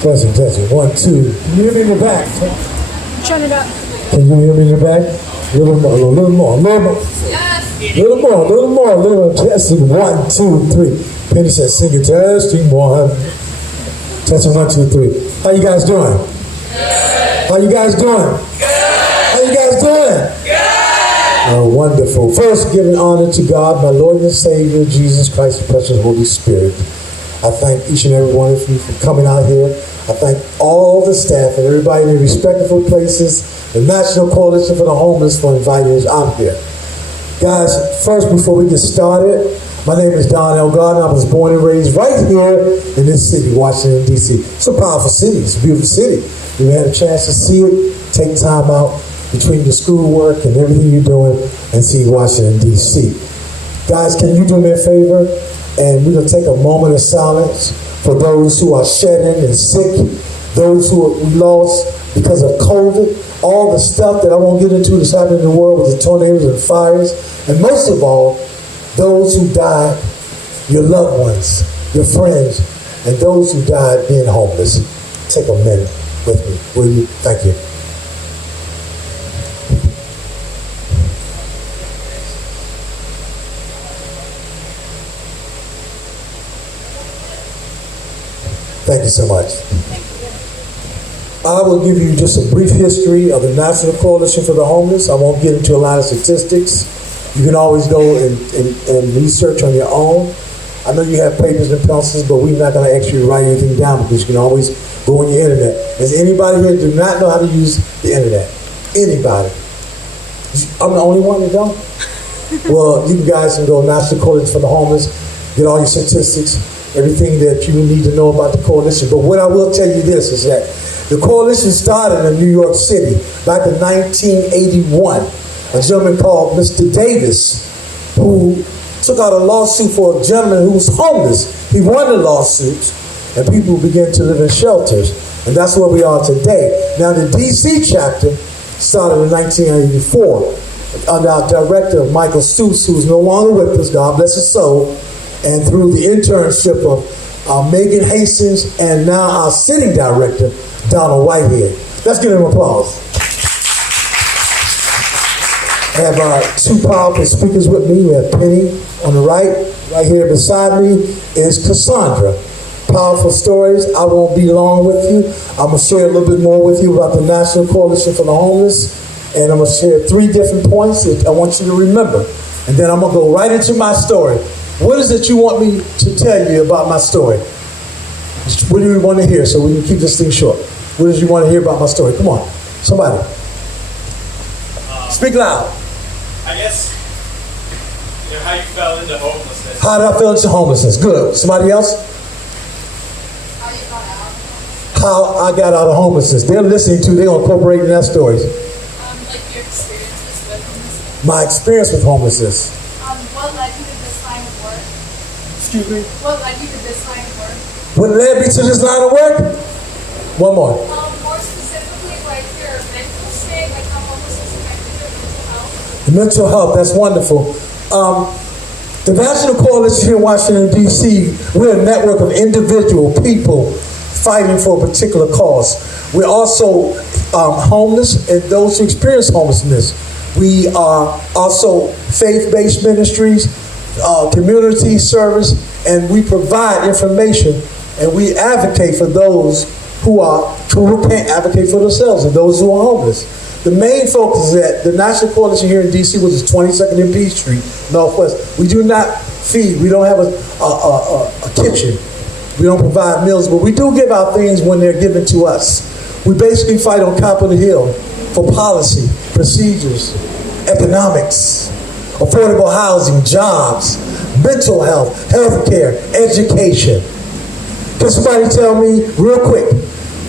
Testing, testing. 1, 2. Can you hear me in the back? Turn it up. Can you hear me in the back? A little more, a little more, a little more. Yes. Little more, little more, little more. Testing. 1, 2, 3. Penny said, sing it. Testing. 1. Testing. 1, 2, 3. How you guys doing? Good. How you guys doing? Good. How you guys doing? Good. Oh, wonderful. First, giving honor to God, my Lord and Savior, Jesus Christ, the precious Holy Spirit. I thank each and every one of you for coming out here. I thank all the staff and everybody in their respective places, the National Coalition for the Homeless, for inviting us out here. Guys, first, before we get started, my name is Gardner. I was born and raised right here in this city, Washington, D.C. It's a powerful city. It's a beautiful city. You had a chance to see it, take time out between the schoolwork and everything you're doing and see Washington, D.C. Guys, can you do me a favor? And we're going to take a moment of silence for those who are shedding and sick, those who we lost because of COVID, all the stuff that I won't get into that's happening in the world with the tornadoes and fires, and most of all, those who died, your loved ones, your friends, and those who died being homeless. Take a minute with me, will you? Thank you. Thank you so much. I will give you just a brief history of the National Coalition for the Homeless. I won't get into a lot of statistics. You can always go and research on your own. I know you have papers and pencils, but we're not going to ask you to write anything down because you can always go on your internet. Does anybody here do not know how to use the internet? Anybody? I'm the only one that don't? Well, you guys can go National Coalition for the Homeless, get all your statistics, everything that you need to know about the coalition. But what I will tell you this is that the coalition started in New York City back in 1981. A gentleman called Mr. Davis, who took out a lawsuit for a gentleman who was homeless. He won the lawsuits, and people began to live in shelters. And that's where we are today. Now, the D.C. chapter started in 1984 under our director, Michael Stoops, who's no longer with us, God bless his soul, and through the internship of Megan Hastings and now our sitting director, Donald Whitehead. Let's give him applause. I have two powerful speakers with me. We have Penny on the right here beside me is Cassandra. Powerful stories. I won't be long with you. I'm going to share a little bit more with you about the National Coalition for the Homeless. And I'm going to share 3 different points that I want you to remember. And then I'm going to go right into my story. What is it you want me to tell you about my story? What do you want to hear so we can keep this thing short? What did you want to hear about my story? Come on, somebody. Speak loud. I guess, how you fell into homelessness. How did I fell into homelessness? Good. Somebody else? How you got out? How I got out of homelessness. They're listening to, they're incorporating that story. Like your experiences with homelessness. My experience with homelessness. What led you to this line of work? Excuse me? What led you to this line of work? What led me to this line of work? One more. More specifically, like your mental state, like how homelessness affected your mental health. Mental health, that's wonderful. The National Coalition here in Washington, D.C., we're a network of individual people fighting for a particular cause. We're also homeless and those who experience homelessness. We are also faith-based ministries, community service, and we provide information and we advocate for those who can't advocate for themselves and those who are homeless. The main focus is that the National Coalition here in D.C., which is 22nd and P Street, Northwest, we do not feed. We don't have a kitchen. We don't provide meals, but we do give out things when they're given to us. We basically fight on Capitol Hill for policy, procedures, economics, affordable housing, jobs, mental health, healthcare, education. Can somebody tell me real quick,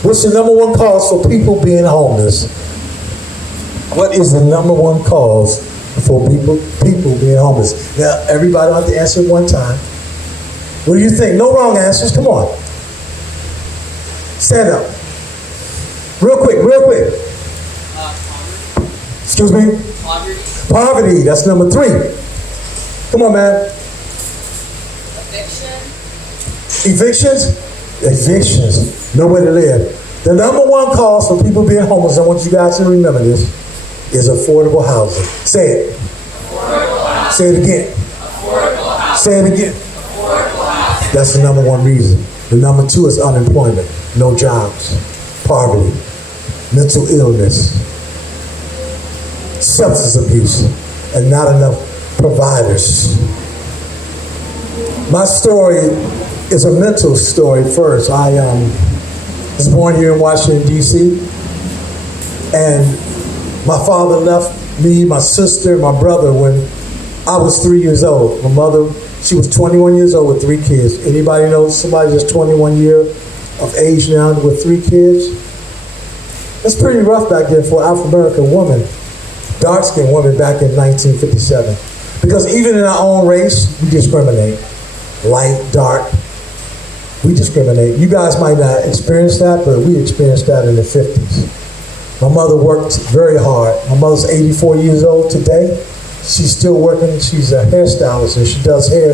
what's the number one cause for people being homeless? What is the number one cause for people being homeless? Now, everybody will have to answer it one time. What do you think? No wrong answers. Come on. Stand up. Real quick. Poverty. Excuse me? Poverty. Poverty. That's number 3. Come on, man. Eviction. Evictions? evictions, nowhere to live. The number one cause for people being homeless, I want you guys to remember this, is affordable housing. Say it. Affordable housing. Say it again. Affordable housing. Say it again. Affordable housing. That's the number one reason. The number two is unemployment, no jobs, poverty, mental illness, substance abuse, and not enough providers. My story is a mental story first. I was born here in Washington, D.C., and my father left me, my sister, my brother when I was 3 years old. My mother, she was 21 years old with 3 kids. Anybody know somebody that's 21 years of age now with 3 kids? That's pretty rough back then for an African-American woman, dark-skinned woman back in 1957. Because even in our own race, we discriminate. Light, dark, we discriminate. You guys might not experience that, but we experienced that in the 50s. My mother worked very hard. My mother's 84 years old today. She's still working. She's a hairstylist, and she does hair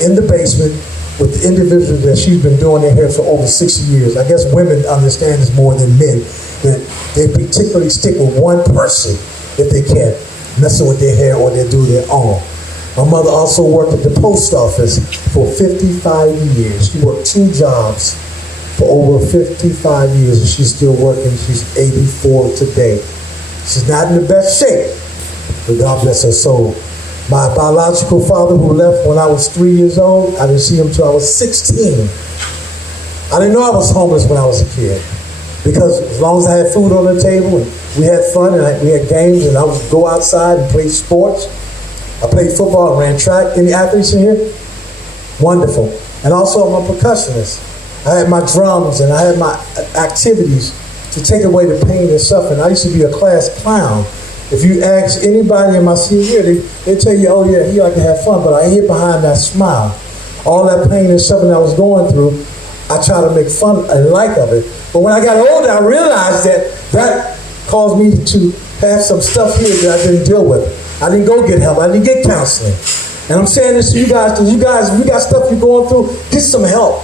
in the basement with the individuals that she's been doing their hair for over 60 years. I guess women understand this more than men, that they particularly stick with one person if they can, messing with their hair or they do their own. My mother also worked at the post office for 55 years. She worked 2 jobs for over 55 years, and she's still working. She's 84 today. She's not in the best shape, but God bless her soul. My biological father, who left when I was 3 years old, I didn't see him till I was 16. I didn't know I was homeless when I was a kid, because as long as I had food on the table and we had fun and we had games and I would go outside and play sports. I played football and ran track. Any athletes in here? Wonderful. And also I'm a percussionist. I had my drums and I had my activities to take away the pain and suffering. I used to be a class clown. If you ask anybody in my senior year, they tell you, oh yeah, he like to have fun, but I hid behind that smile. All that pain and suffering I was going through, I try to make fun and light of it. But when I got older, I realized that caused me to have some stuff here that I didn't deal with. I didn't go get help. I didn't get counseling. And I'm saying this to you guys because you guys, if you got stuff you're going through, get some help.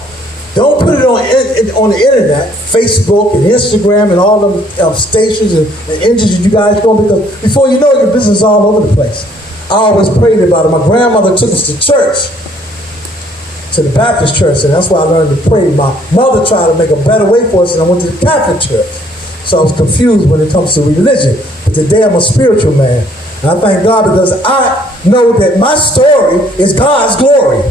Don't put it on the internet, Facebook and Instagram and all them stations and engines that you guys go, because before you know it, your business is all over the place. I always prayed about it. My grandmother took us to church, to the Baptist church, and that's why I learned to pray. My mother tried to make a better way for us, and I went to the Catholic church. So I was confused when it comes to religion. But today I'm a spiritual man. And I thank God because I know that my story is God's glory.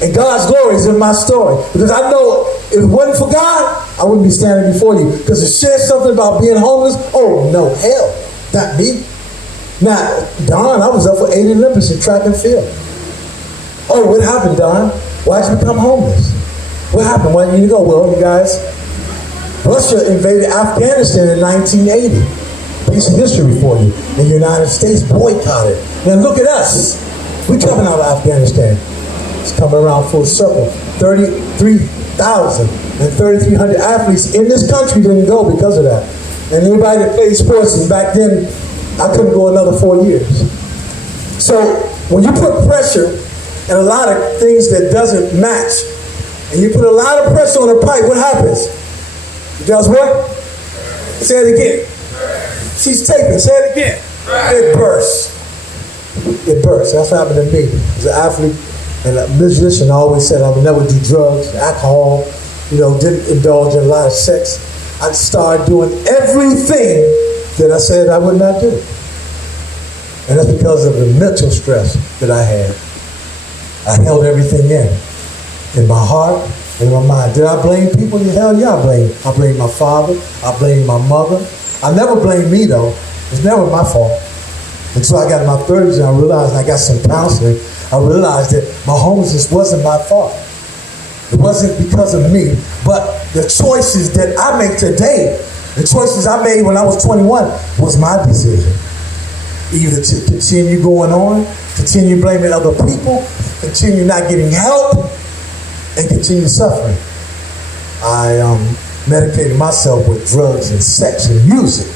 And God's glory is in my story. Because I know if it wasn't for God, I wouldn't be standing before you. Because to share something about being homeless, oh no, hell, not me. Now, Don, I was up for 8 Olympics in track and field. Oh, what happened, Don? Why'd you become homeless? What happened? Why didn't you go? Well, you guys, Russia invaded Afghanistan in 1980. Piece of history for you. The United States boycotted. Now look at us. We're coming out of Afghanistan. It's coming around full circle. 33,000 and 3,300 athletes in this country didn't go because of that. And anybody that played sports, and back then, I couldn't go another 4 years. So when you put pressure and a lot of things that doesn't match, and you put a lot of pressure on a pipe, what happens? It does what? Say it again. She's taping. Say it again. It bursts. It bursts. That's what happened to me. As an athlete and a musician, I always said I would never do drugs, alcohol, didn't indulge in a lot of sex. I started doing everything that I said I would not do. And that's because of the mental stress that I had. I held everything in my heart and in my mind. Did I blame people? Hell yeah, I blame my father. I blame my mother. I never blamed me though. It's never my fault. Until I got in my 30s and I realized, and I got some counseling, I realized that my homelessness wasn't my fault. It wasn't because of me, but the choices that I make today, the choices I made when I was 21 was my decision. Either to continue going on, continue blaming other people, continue not getting help, and continue suffering. I medicated myself with drugs and sex and music.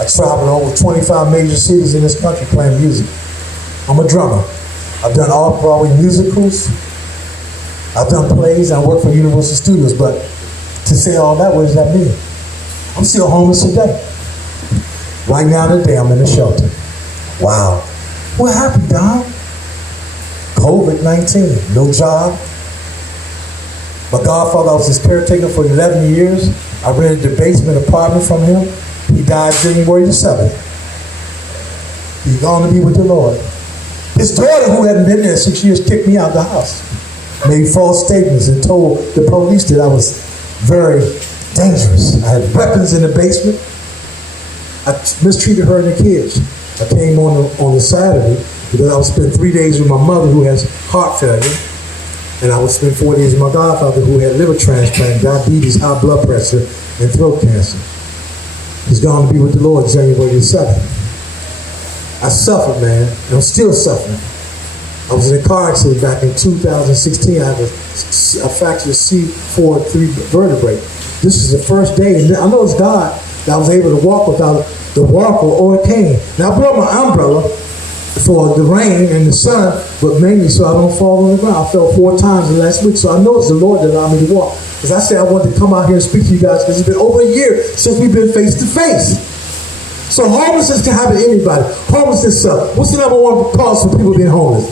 I traveled over 25 major cities in this country playing music. I'm a drummer. I've done off-Broadway musicals. I've done plays, I work for Universal Studios, but to say all that, what does that mean? I'm still homeless today. Right now today, I'm in a shelter. Wow. What happened, Don? COVID-19, no job. My godfather, I was his caretaker for 11 years. I rented the basement apartment from him. He died January the 7th. He's gone to be with the Lord. His daughter, who hadn't been there 6 years, kicked me out of the house. Made false statements and told the police that I was very dangerous. I had weapons in the basement. I mistreated her and the kids. I came on the Saturday because I would spend 3 days with my mother who has heart failure. And I would spend 4 days with my godfather who had liver transplant, diabetes, high blood pressure, and throat cancer. He's gone to be with the Lord January the 7th. I suffered, man, and I'm still suffering. I was in a car accident back in 2016. I had a fractured C4-3 vertebrae. This is the first day, and I know it's God that I was able to walk without the walker or a cane. Now, I brought my umbrella for the rain and the sun, but mainly so I don't fall on the ground. I fell 4 times in last week, so I know it's the Lord that allowed me to walk. Because I said I wanted to come out here and speak to you guys because it's been over a year since we've been face to face. So homelessness can happen to anybody. Homelessness sucks. What's the number one cause for people being homeless?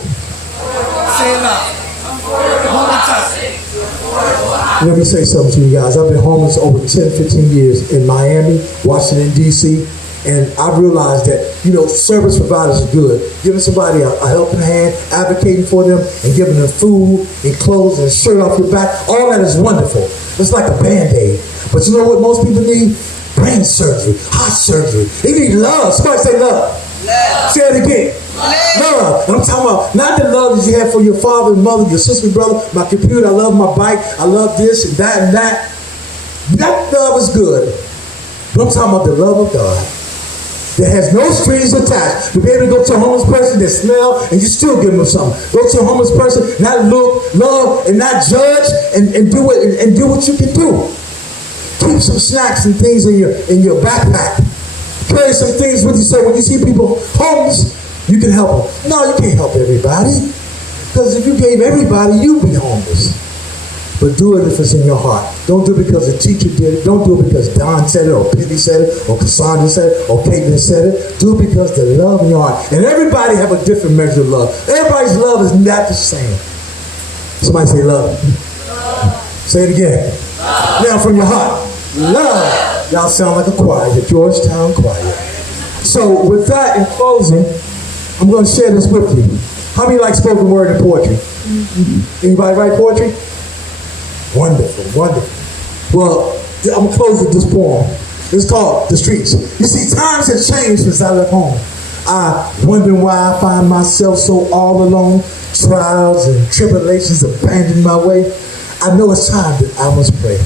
Let me say something to you guys. I've been homeless over 10, 15 years in Miami, Washington, D.C., and I realized that, service providers are good. Giving somebody a helping hand, advocating for them, and giving them food and clothes and a shirt off your back, all that is wonderful. It's like a Band-Aid. But you know what most people need? Brain surgery, heart surgery. They need love. Somebody say love. Love. Say it again. Love. And I'm talking about not the love that you have for your father and mother, your sister and brother, my computer, I love my bike, I love this and that and that. That love is good. But I'm talking about the love of God that has no strings attached. To be able to go to a homeless person that smell and you still give them something. Go to a homeless person, not look, love, and not judge, and do what you can do. Keep some snacks and things in your backpack. Carry some things with you so when you see people homeless, you can help them. No, you can't help everybody. Because if you gave everybody, you'd be homeless. But do it if it's in your heart. Don't do it because the teacher did it. Don't do it because Don said it, or Penny said it, or Cassandra said it, or Caitlin said it. Do it because the love in your heart. And everybody have a different measure of love. Everybody's love is not the same. Somebody say love. Say it again. Now from your heart. Love. Y'all sound like a choir, the Georgetown choir. So with that, in closing, I'm going to share this with you. How many like spoken word and poetry? Anybody write poetry? Wonderful, wonderful. Well, I'm going to close with this poem. It's called The Streets. You see, times have changed since I left home. I wonder why I find myself so all alone. Trials and tribulations abandon my way. I know it's time that I must pray.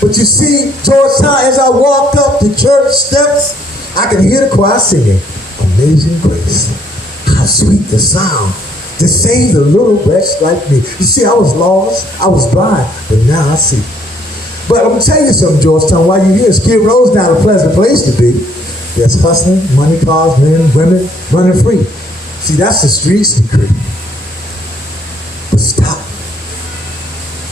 But you see, Georgetown, as I walked up the church steps, I could hear the choir singing, Amazing Grace. How sweet the sound to save the little wretch like me. You see, I was lost, I was blind, but now I see. But I'm going to tell you something, Georgetown, while you're here, Skid Row's not a pleasant place to be. There's hustling, money, cars, men, women, running free. See, that's the streets decree. But stop.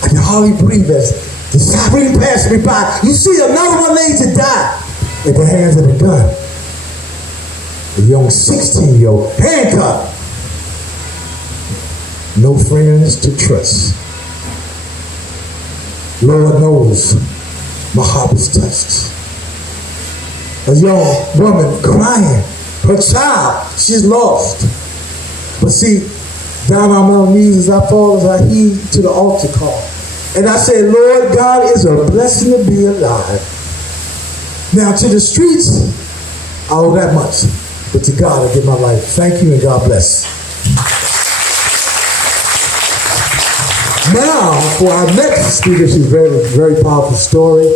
I can hardly breathe as the siren passed me by. You see another one laid to die at the hands of the gun. A young 16-year-old handcuffed. No friends to trust. Lord knows my heart was touched. A young woman crying. Her child, she's lost. But see, down on my knees as I fall, as I heed to the altar call. And I said, Lord, God, is a blessing to be alive. Now, to the streets, I owe that much. But to God, I give my life. Thank you, and God bless. Now, for our next speaker, she's a very, very powerful story.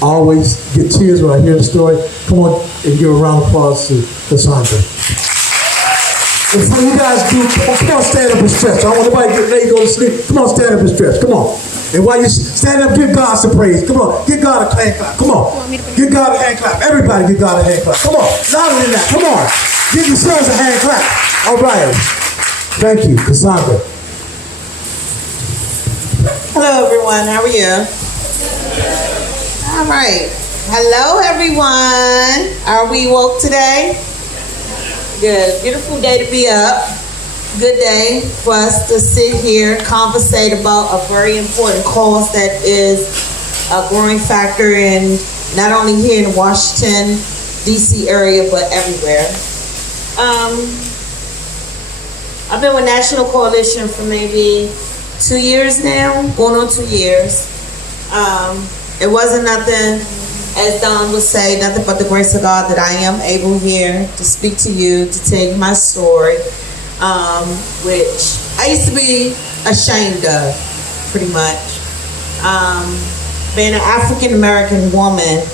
I always get tears when I hear the story. Come on and give a round of applause to Cassandra. Before you guys do, come on, stand up and stretch. I don't want nobody to get ready to go to sleep. Come on, stand up and stretch. Come on. And while you stand up, give God some praise. Come on, give God a hand clap. Come on. Give God a hand clap. Everybody give God a hand clap. Come on. Louder than that. Come on. Give yourselves a hand clap. All right. Thank you, Cassandra. Hello, everyone. How are you? All right. Hello, everyone. Are we woke today? Good. Beautiful day to be up. Good day for us to sit here, conversate about a very important cause that is a growing factor in not only here in the Washington, D.C. area, but everywhere. I've been with National Coalition for maybe 2 years now, going on 2 years. It wasn't nothing, as Don would say, nothing but the grace of God that I am able here to speak to you, to tell you my story, which I used to be ashamed of, pretty much. Being an African American woman,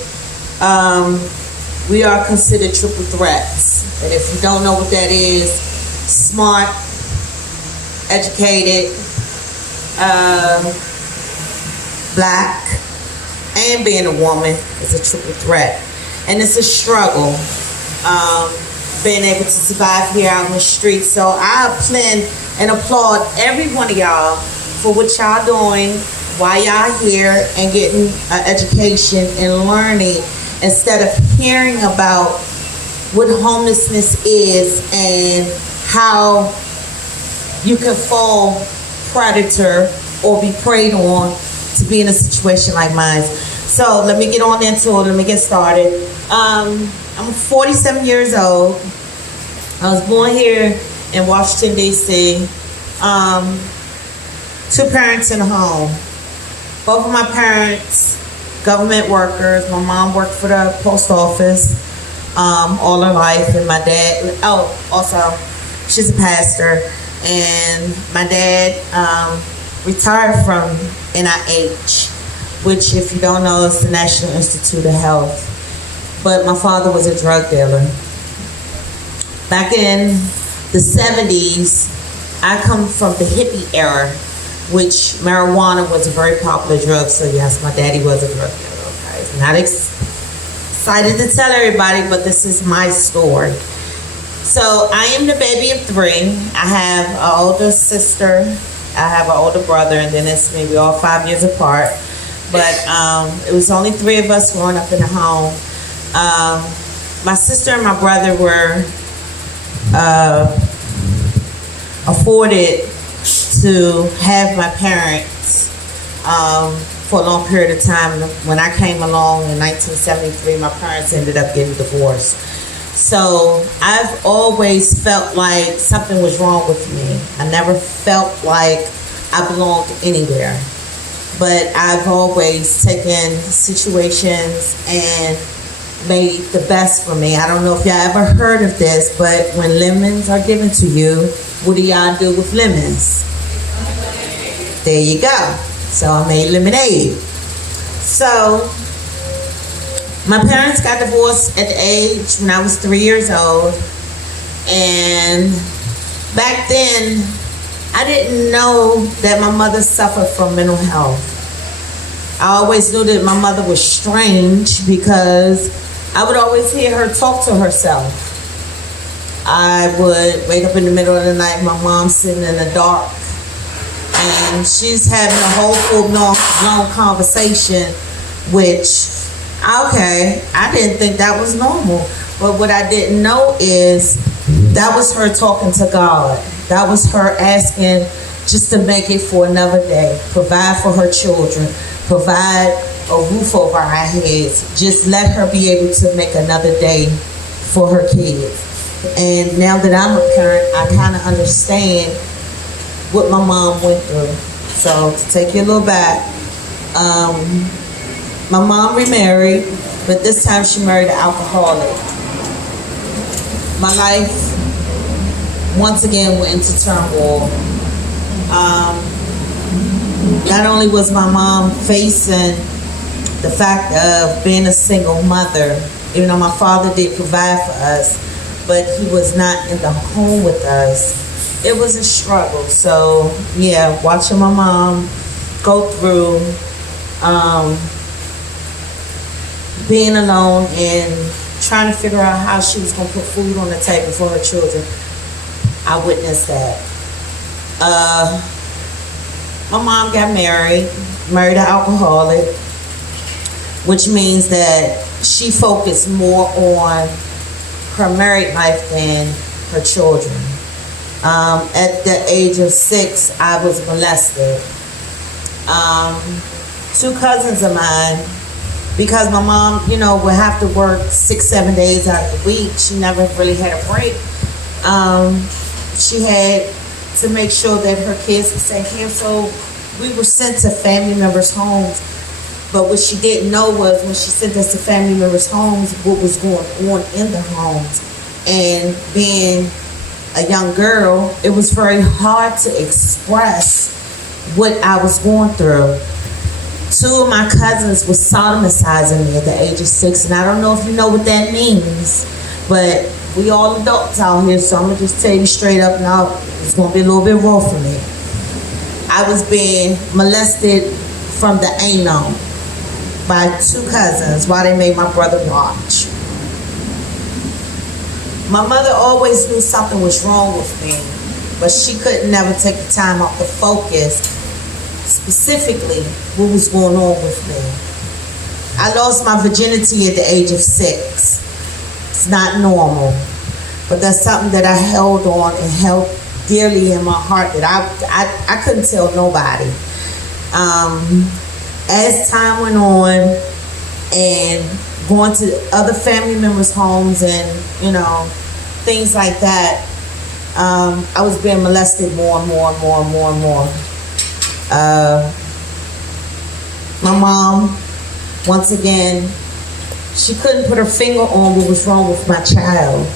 we are considered triple threats. And if you don't know what that is, smart, educated, black, and being a woman is a triple threat. And it's a struggle, being able to survive here out in the streets. So I applaud and applaud every one of y'all for what y'all doing, why y'all here, and getting an education and learning instead of hearing about what homelessness is and how you can fall predator or be preyed on to be in a situation like mine. So let me get on into it. Let me get started. I'm 47 years old. I was born here in Washington, D.C. 2 parents in a home. Both of my parents, government workers. My mom worked for the post office all her life, and my dad, also, she's a pastor. And my dad retired from NIH, which, if you don't know, is the National Institute of Health. But my father was a drug dealer. Back in the 70s, I come from the hippie era, which marijuana was a very popular drug. So yes, my daddy was a drug dealer. Okay, not excited to tell everybody, but this is my story. So I am the baby of 3. I have an older sister, I have an older brother, and then it's maybe all 5 years apart. But it was only 3 of us growing up in the home. My sister and my brother were afforded to have my parents for a long period of time. When I came along in 1973, my parents ended up getting divorced. So I've always felt like something was wrong with me. I never felt like I belonged anywhere. But I've always taken situations and made the best for me. I don't know if y'all ever heard of this, but when lemons are given to you, what do y'all do with lemons? There you go. So I made lemonade. So my parents got divorced at the age when I was 3 years old. And back then, I didn't know that my mother suffered from mental health. I always knew that my mother was strange because I would always hear her talk to herself. I would wake up in the middle of the night, my mom sitting in the dark, and she's having a whole full-blown conversation, which, okay, I didn't think that was normal. But what I didn't know is that was her talking to God. That was her asking just to make it for another day, provide for her children, provide a roof over our heads. Just let her be able to make another day for her kids. And now that I'm a parent, I kind of understand what my mom went through. So to take you a little back, my mom remarried, but this time she married an alcoholic. My life once again went into turmoil. Not only was my mom facing the fact of being a single mother, even though my father did provide for us, but he was not in the home with us. It was a struggle. So yeah, watching my mom go through being alone and trying to figure out how she was going to put food on the table for her children, I witnessed that. my mom got married an alcoholic, which means that she focused more on her married life than her children. At the age of 6, I was molested. 2 cousins of mine, because my mom, would have to work 6-7 days out of the week. She never really had a break. She had to make sure that her kids would stay here, so we were sent to family members' homes. But what she didn't know was when she sent us to family members' homes, what was going on in the homes. And being a young girl, it was very hard to express what I was going through. 2 of my cousins were sodomizing me at the age of 6, and I don't know if you know what that means, but we all adults out here, so I'm gonna just tell you straight up now, it's gonna be a little bit raw for me. I was being molested from the anal by 2 cousins while they made my brother watch. My mother always knew something was wrong with me, but she could never take the time off to focus specifically what was going on with me. I lost my virginity at the age of 6. It's not normal, but that's something that I held on and held dearly in my heart that I couldn't tell nobody. As time went on and going to other family members' homes and, things like that, I was being molested more and more and more and more and more. My mom, once again, she couldn't put her finger on what was wrong with my child.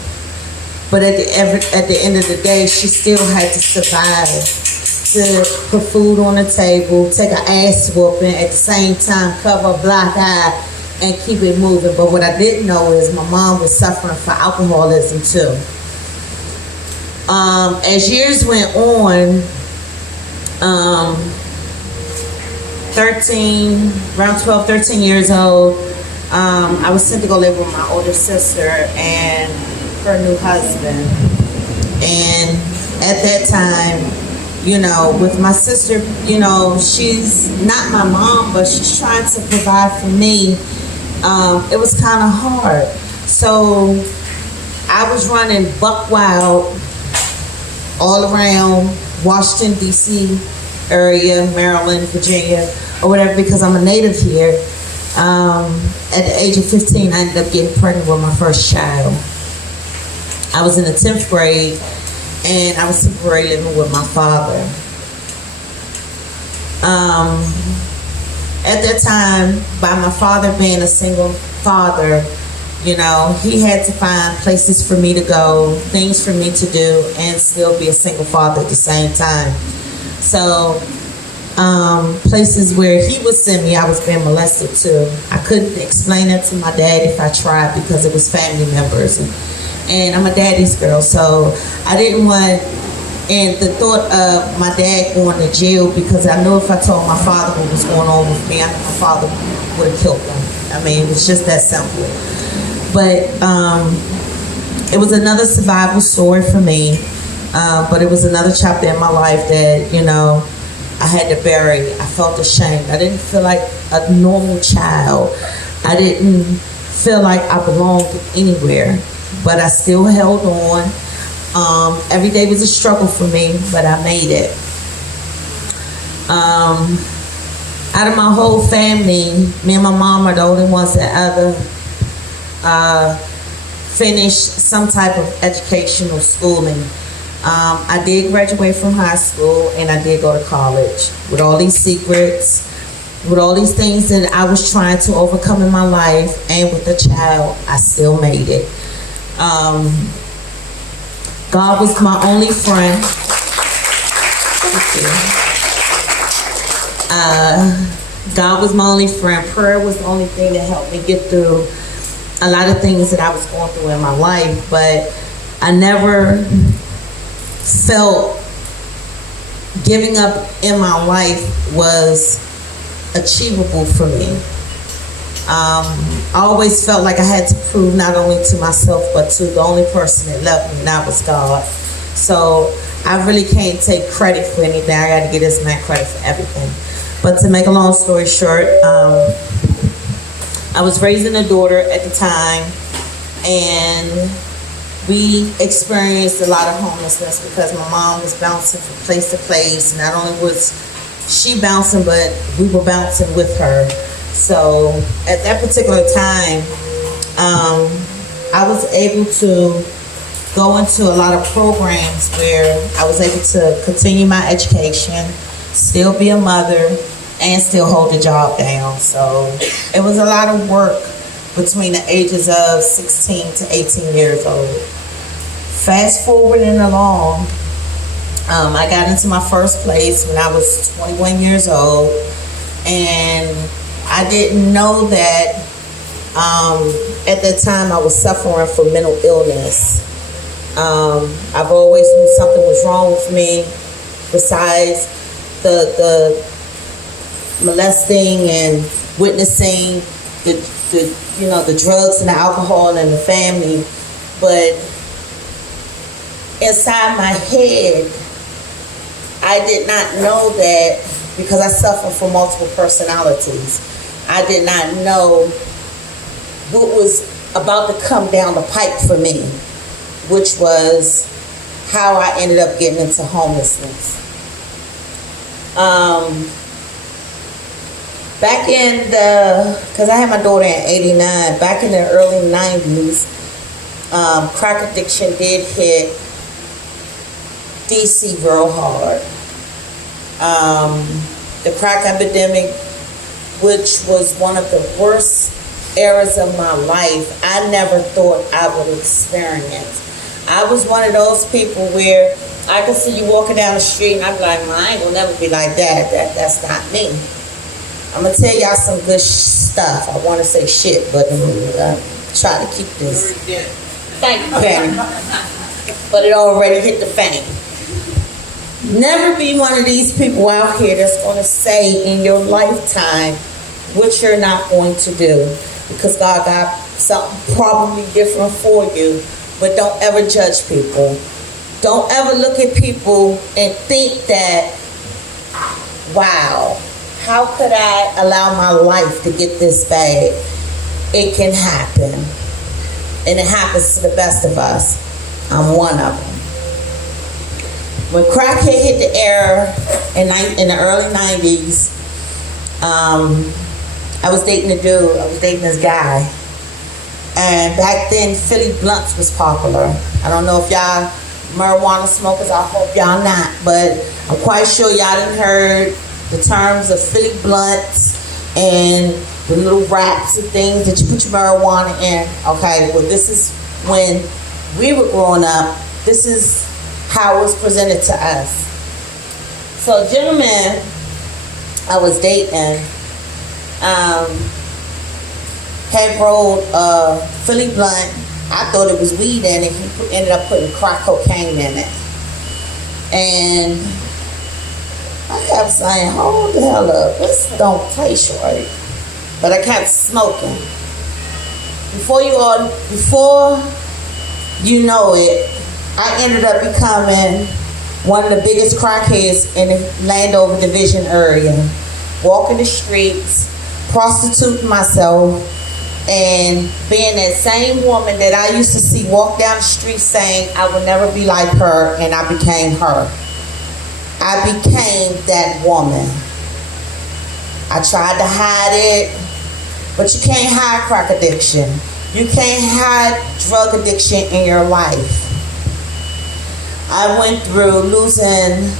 But at the end of the day, she still had to survive, to put food on the table, take an ass whooping, at the same time cover a black eye and keep it moving. But what I didn't know is my mom was suffering from alcoholism too. As years went on, around 12, 13 years old, I was sent to go live with my older sister and her new husband. And at that time, with my sister, she's not my mom, but she's trying to provide for me. It was kind of hard. So I was running buck wild all around Washington, D.C. area, Maryland, Virginia, or whatever, because I'm a native here. At the age of 15, I ended up getting pregnant with my first child. I was in the 10th grade, and I was temporarily living with my father. At that time, by my father being a single father, he had to find places for me to go, things for me to do, and still be a single father at the same time. So, places where he would send me, I was being molested too. I couldn't explain it to my dad if I tried because it was family members. And I'm a daddy's girl, so I didn't want, and the thought of my dad going to jail, because I knew if I told my father what was going on with me, I knew my father would have killed him. I mean, it was just that simple. But it was another survival story for me, but it was another chapter in my life that, I had to bury. I felt ashamed. I didn't feel like a normal child. I didn't feel like I belonged anywhere. But I still held on. Every day was a struggle for me, but I made it. Out of my whole family, me and my mom are the only ones that ever finished some type of educational schooling. I did graduate from high school, and I did go to college. With all these secrets, with all these things that I was trying to overcome in my life, and with a child, I still made it. God was my only friend. Thank you. God was my only friend. Prayer was the only thing that helped me get through a lot of things that I was going through in my life, but I never felt giving up in my life was achievable for me. I always felt like I had to prove not only to myself but to the only person that loved me, and that was God. So I really can't take credit for anything. I got to give this man credit for everything. But to make a long story short, I was raising a daughter at the time, and we experienced a lot of homelessness because my mom was bouncing from place to place. Not only was she bouncing, but we were bouncing with her. So at that particular time, I was able to go into a lot of programs where I was able to continue my education, still be a mother, and still hold the job down. So it was a lot of work between the ages of 16 to 18 years old. Fast forwarding along, I got into my first place when I was 21 years old, and I didn't know that at that time I was suffering from mental illness. I've always knew something was wrong with me besides the molesting and witnessing the drugs and the alcohol in the family. But inside my head, I did not know that, because I suffer from multiple personalities. I did not know what was about to come down the pipe for me, which was how I ended up getting into homelessness. Back in because I had my daughter in '89, back in the early '90s, crack addiction did hit DC real hard. The crack epidemic, which was one of the worst eras of my life, I never thought I would experience. I was one of those people where I could see you walking down the street and I'd be like, I ain't gonna never be like that. That's not me. I'm gonna tell y'all some good stuff. I want to say shit, but try to keep this. Thank you, Penny. But it already hit the fan. Never be one of these people out here that's gonna say in your lifetime what you're not going to do, because God got something probably different for you. But don't ever judge people. Don't ever look at people and think that, wow, how could I allow my life to get this bad? It can happen. And it happens to the best of us. I'm one of them. When crack hit the air in the early 90s, I was dating a dude. I was dating this guy. And back then, Philly blunts was popular. I don't know if y'all marijuana smokers, I hope y'all not, but I'm quite sure y'all done heard the terms of Philly blunts and the little wraps and things that you put your marijuana in. Okay, well, this is when we were growing up. This is how it was presented to us. So, gentleman I was dating had rolled a Philly blunt. I thought it was weed in it. He ended up putting crack cocaine in it. And I kept saying, hold the hell up, this don't taste right. But I kept smoking. Before you know it, I ended up becoming one of the biggest crackheads in the Landover Division area. Walking the streets, prostituting myself, and being that same woman that I used to see walk down the street saying I would never be like her, and I became her. I became that woman. I tried to hide it, but you can't hide crack addiction. You can't hide drug addiction in your life. I went through losing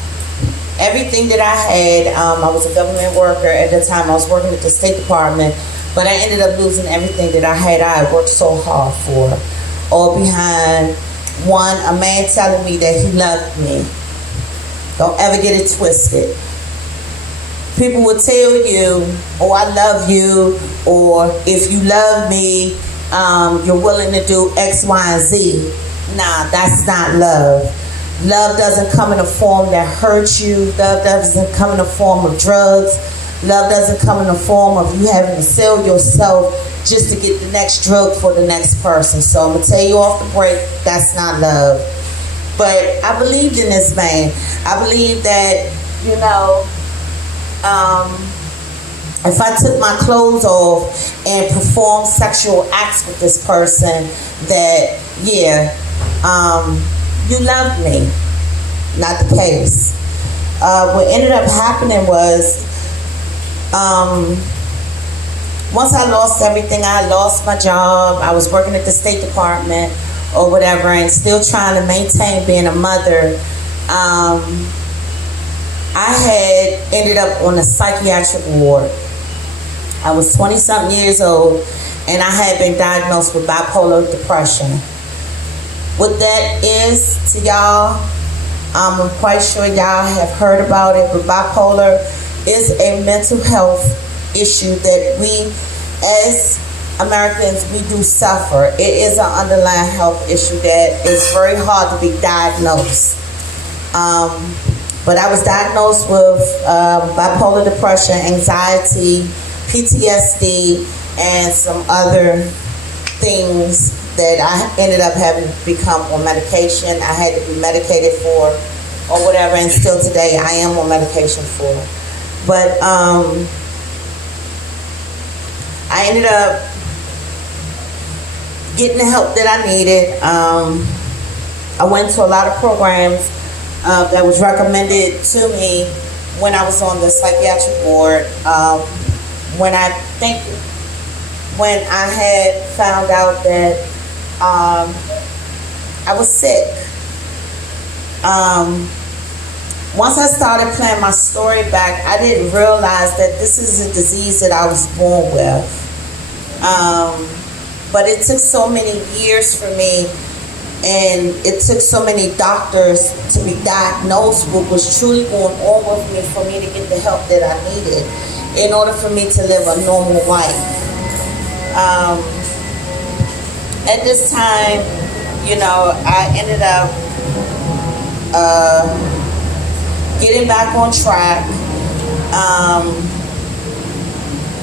everything that I had. I was a government worker at the time. I was working at the State Department, but I ended up losing everything that I had. I had worked so hard for, all behind one, a man telling me that he loved me. Don't ever get it twisted. People will tell you, oh, I love you, or if you love me, you're willing to do X, Y, and Z. Nah, that's not love. Love doesn't come in a form that hurts you. Love doesn't come in a form of drugs. Love doesn't come in the form of you having to sell yourself just to get the next drug for the next person. So I'm going to tell you off the break, that's not love. But I believed in this man. I believed that, you know, if I took my clothes off and performed sexual acts with this person, that, yeah, you loved me. Not the case. What ended up happening was, once I lost everything, I lost my job. I was working at the State Department or whatever and still trying to maintain being a mother. I had ended up on a psychiatric ward. I was 20-something years old, and I had been diagnosed with bipolar depression. What that is to y'all, I'm quite sure y'all have heard about it, but bipolar is a mental health issue that we, as Americans, we do suffer. It is an underlying health issue that is very hard to be diagnosed. But I was diagnosed with bipolar depression, anxiety, PTSD, and some other things that I ended up having to become on medication. I had to be medicated for, or whatever, and still today I am on medication for. But I ended up getting the help that I needed. I went to a lot of programs that was recommended to me when I was on the psychiatric ward. When I had found out that I was sick. Once I started playing my story back, I didn't realize that this is a disease that I was born with. But it took so many years for me, and it took so many doctors to be diagnosed with what was truly going on with me for me to get the help that I needed in order for me to live a normal life. At this time, you know, I ended up getting back on track.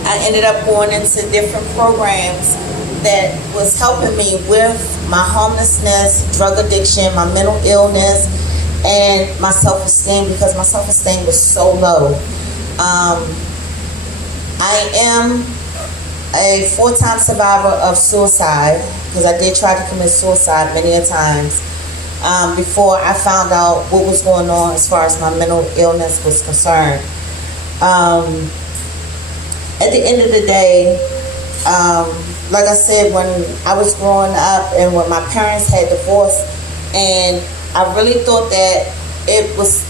I ended up going into different programs that was helping me with my homelessness, drug addiction, my mental illness, and my self-esteem, because my self-esteem was so low. I am a 4-time survivor of suicide, because I did try to commit suicide many a times before I found out what was going on as far as my mental illness was concerned. At the end of the day, like I said, when I was growing up and when my parents had divorced, and I really thought that it was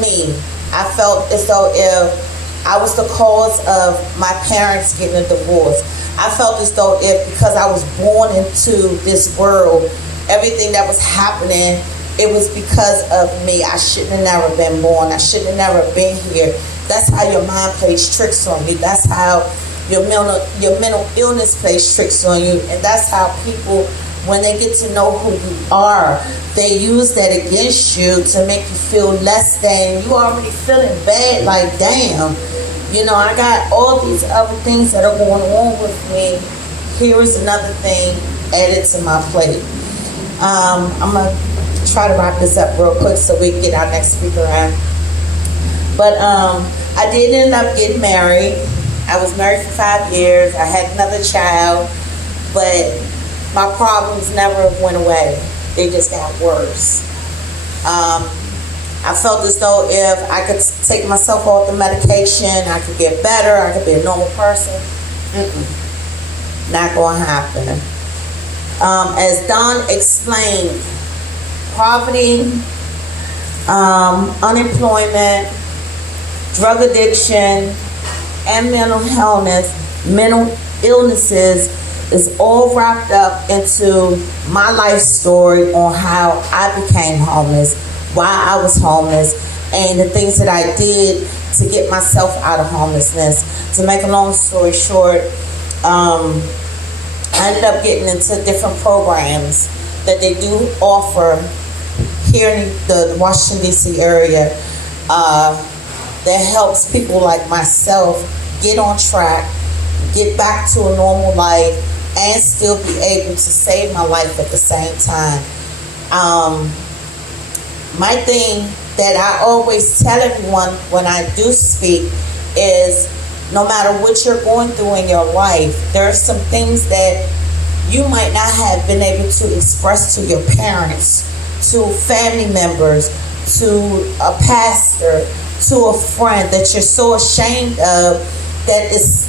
me. I felt as though if I was the cause of my parents getting a divorce. I felt as though if, because I was born into this world, everything that was happening, it was because of me. I shouldn't have never been born. I shouldn't have never been here. That's how your mind plays tricks on you. That's how your mental illness plays tricks on you. And that's how people, when they get to know who you are, they use that against you to make you feel less than. You already feeling bad, like, damn, you know, I got all these other things that are going on with me. Here is another thing added to my plate. I'm going to try to wrap this up real quick so we can get our next speaker on. But I did end up getting married. I was married for 5 years. I had another child, but my problems never went away. They just got worse. I felt as though if I could take myself off the medication, I could get better, I could be a normal person. Not going to happen. As Don explained, poverty, unemployment, drug addiction, and mental illnesses is all wrapped up into my life story on how I became homeless, why I was homeless, and the things that I did to get myself out of homelessness. To make a long story short, I ended up getting into different programs that they do offer here in the Washington, D.C. area that helps people like myself get on track, get back to a normal life, and still be able to save my life at the same time. my thing that I always tell everyone when I do speak is no matter what you're going through in your life, there are some things that you might not have been able to express to your parents, to family members, to a pastor, to a friend that you're so ashamed of that it's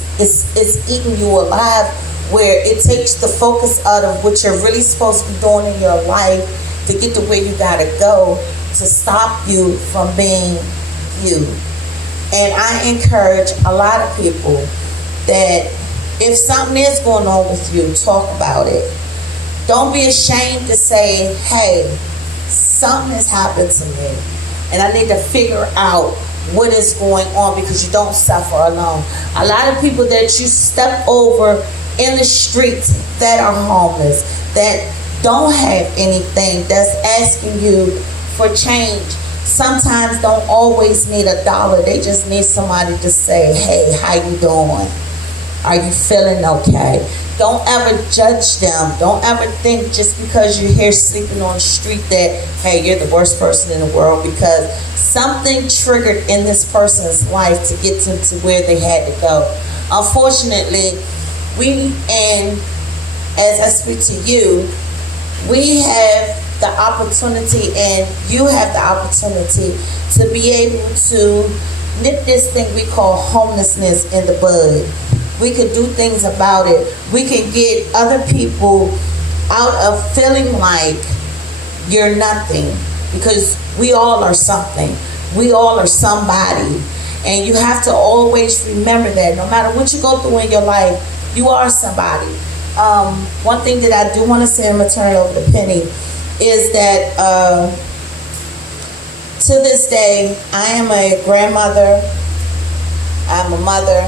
eating you alive, where it takes the focus out of what you're really supposed to be doing in your life to get to where you gotta go, to stop you from being you. And I encourage a lot of people that if something is going on with you, talk about it. Don't be ashamed to say, hey, something has happened to me and I need to figure out what is going on, because you don't suffer alone. A lot of people that you step over in the streets that are homeless, that don't have anything, that's asking you for change, sometimes don't always need $1. They just need somebody to say, hey, how you doing? Are you feeling okay? Don't ever judge them. Don't ever think just because you're here sleeping on the street that, hey, you're the worst person in the world, because something triggered in this person's life to get them to where they had to go. Unfortunately, and as I speak to you, we have the opportunity, and you have the opportunity to be able to nip this thing we call homelessness in the bud. We can do things about it. We can get other people out of feeling like you're nothing, because we all are something. We all are somebody. And you have to always remember that no matter what you go through in your life, you are somebody. One thing that I do want to say, I'm going to turn it over to Penny, is that to this day, I am a grandmother, I'm a mother,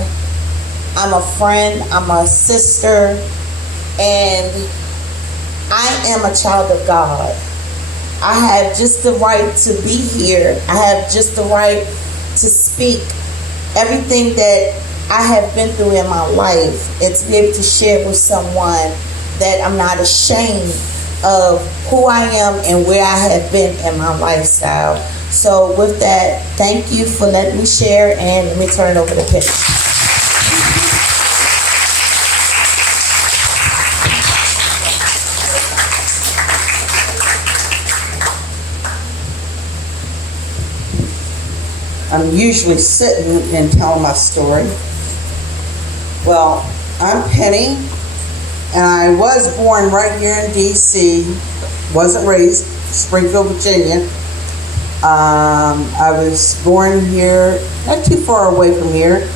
I'm a friend, I'm a sister, and I am a child of God. I have just the right to be here. I have just the right to speak everything that I have been through in my life, and to be able to share with someone that I'm not ashamed of who I am and where I have been in my lifestyle. So with that, thank you for letting me share, and let me turn it over to Penny. I'm usually sitting and telling my story. Well, I'm Penny, and I was born right here in D.C., wasn't raised, Springfield, Virginia. I was born here, not too far away from here,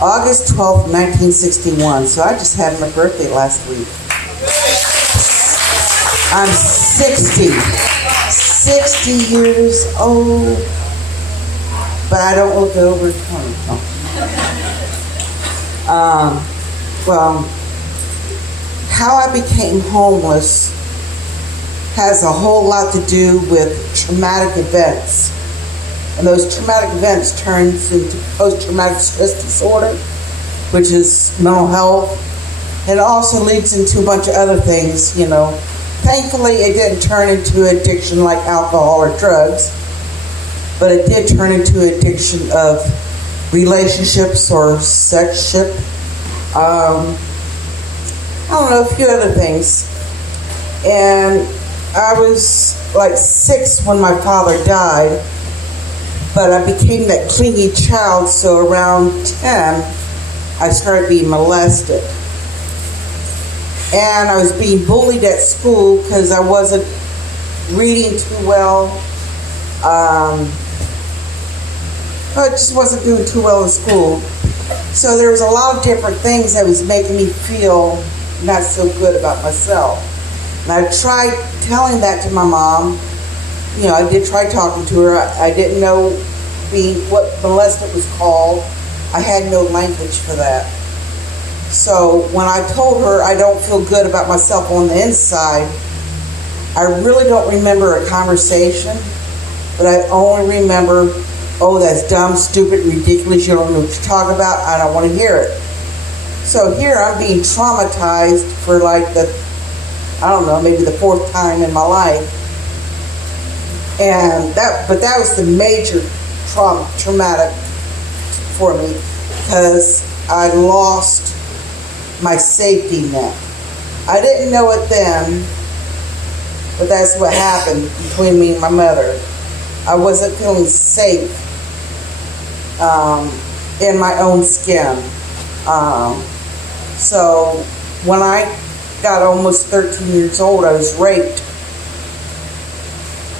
August 12th, 1961, so I just had my birthday last week. I'm 60 years old. But I don't look over 20. Well, how I became homeless has a whole lot to do with traumatic events. And those traumatic events turns into post-traumatic stress disorder, which is mental health. It also leads into a bunch of other things, you know. Thankfully, it didn't turn into addiction like alcohol or drugs, but it did turn into addiction of relationships or sexship. I don't know, a few other things. And I was like 6 when my father died, but I became that clingy child, so around 10, I started being molested. And I was being bullied at school because I wasn't reading too well. I just wasn't doing too well in school. So there was a lot of different things that was making me feel not so good about myself. And I tried telling that to my mom. You know, I did try talking to her. I didn't know what molested was called. I had no language for that. So when I told her I don't feel good about myself on the inside, I really don't remember a conversation, but I only remember, oh, that's dumb, stupid, ridiculous, you don't know what you're talking about, I don't want to hear it. So here I'm being traumatized for like maybe the 4th time in my life. But that was the major traumatic for me, because I lost my safety net. I didn't know it then, but that's what happened between me and my mother. I wasn't feeling safe in my own skin. So when I got almost 13 years old, I was raped.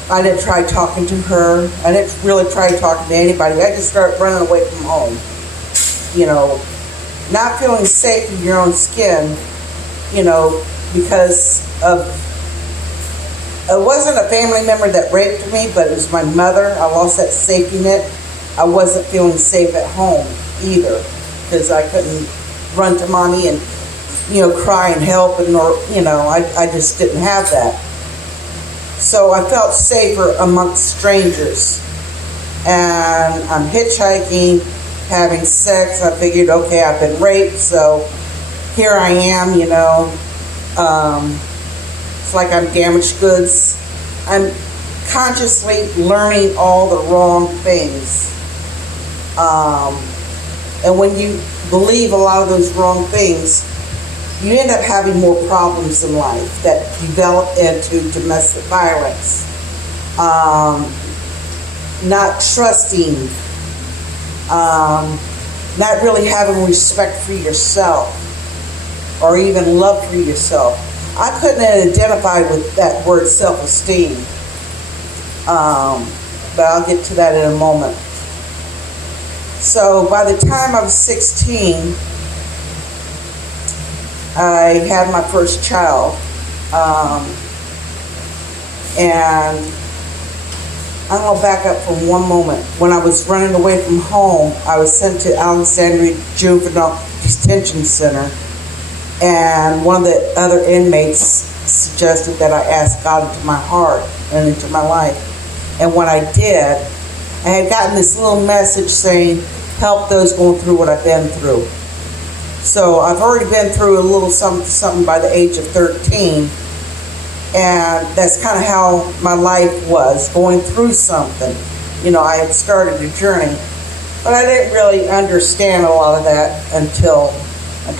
I didn't try talking to her. I didn't really try talking to anybody. I just started running away from home. You know, not feeling safe in your own skin, you know, because of, it wasn't a family member that raped me, but it was my mother. I lost that safety net. I wasn't feeling safe at home either, because I couldn't run to mommy and, you know, cry and help, and, or, you know, I just didn't have that. So I felt safer amongst strangers. And I'm hitchhiking, having sex. I figured, okay, I've been raped, so here I am, you know. It's like I'm damaged goods. I'm consciously learning all the wrong things. And when you believe a lot of those wrong things, you end up having more problems in life that develop into domestic violence. Not trusting, not really having respect for yourself, or even love for yourself. I couldn't identify with that word self-esteem, but I'll get to that in a moment. So by the time I was 16, I had my first child, and I'm going to back up for one moment. When I was running away from home, I was sent to Alexandria Juvenile Detention Center, and one of the other inmates suggested that I ask God into my heart and into my life. And when I did, I had gotten this little message saying, help those going through what I've been through. So I've already been through a little something by the age of 13, and that's kind of how my life was, going through something. You know, I had started a journey, but I didn't really understand a lot of that until I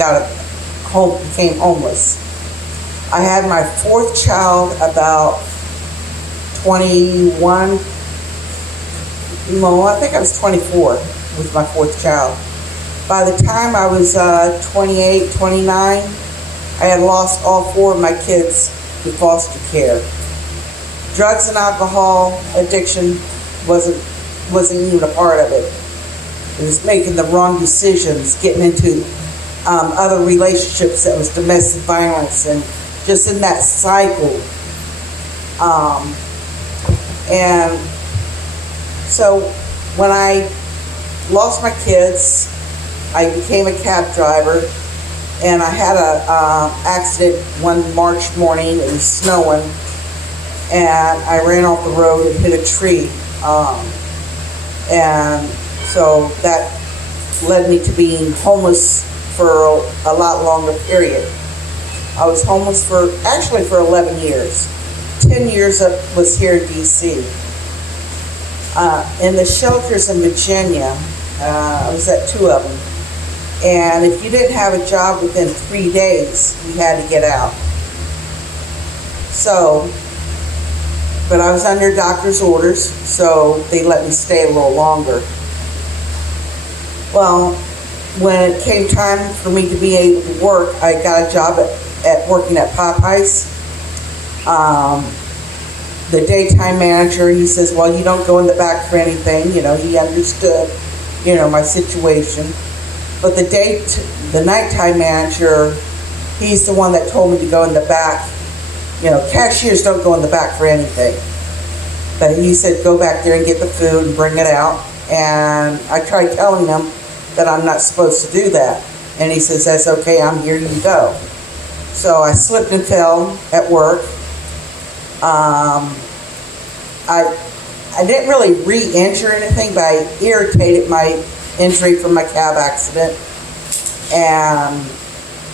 became homeless. I had my fourth child about 21, no, I think I was 24 with my fourth child. By the time I was 28, 29, I had lost all four of my kids to foster care. Drugs and alcohol addiction wasn't even a part of it. It was making the wrong decisions, getting into other relationships that was domestic violence, and just in that cycle. And so when I lost my kids, I became a cab driver, and I had a accident one March morning. It was snowing, and I ran off the road and hit a tree. And so that led me to being homeless for a lot longer period. I was homeless for 11 years. 10 years I was here in D.C. In the shelters in Virginia, I was at two of them. And if you didn't have a job within 3 days, you had to get out. So, but I was under doctor's orders, so they let me stay a little longer. Well, when it came time for me to be able to work, I got a job at working at Popeyes. The daytime manager, he says, well, you don't go in the back for anything. You know, he understood, you know, my situation. But the nighttime manager, he's the one that told me to go in the back. You know, cashiers don't go in the back for anything. But he said, go back there and get the food and bring it out. And I tried telling him that I'm not supposed to do that. And he says, that's okay, I'm here, you go. So I slipped and fell at work. I didn't really re-injure anything, but I irritated my injury from my cab accident, and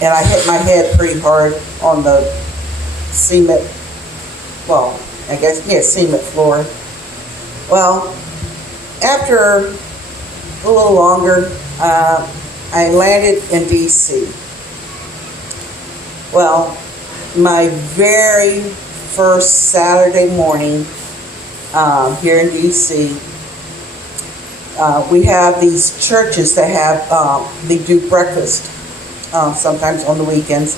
I hit my head pretty hard on the cement, well, I guess, yeah, cement floor, Well, after a little longer, I landed in D.C. Well, my very first Saturday morning here in D.C., we have these churches that have, they do breakfast sometimes on the weekends.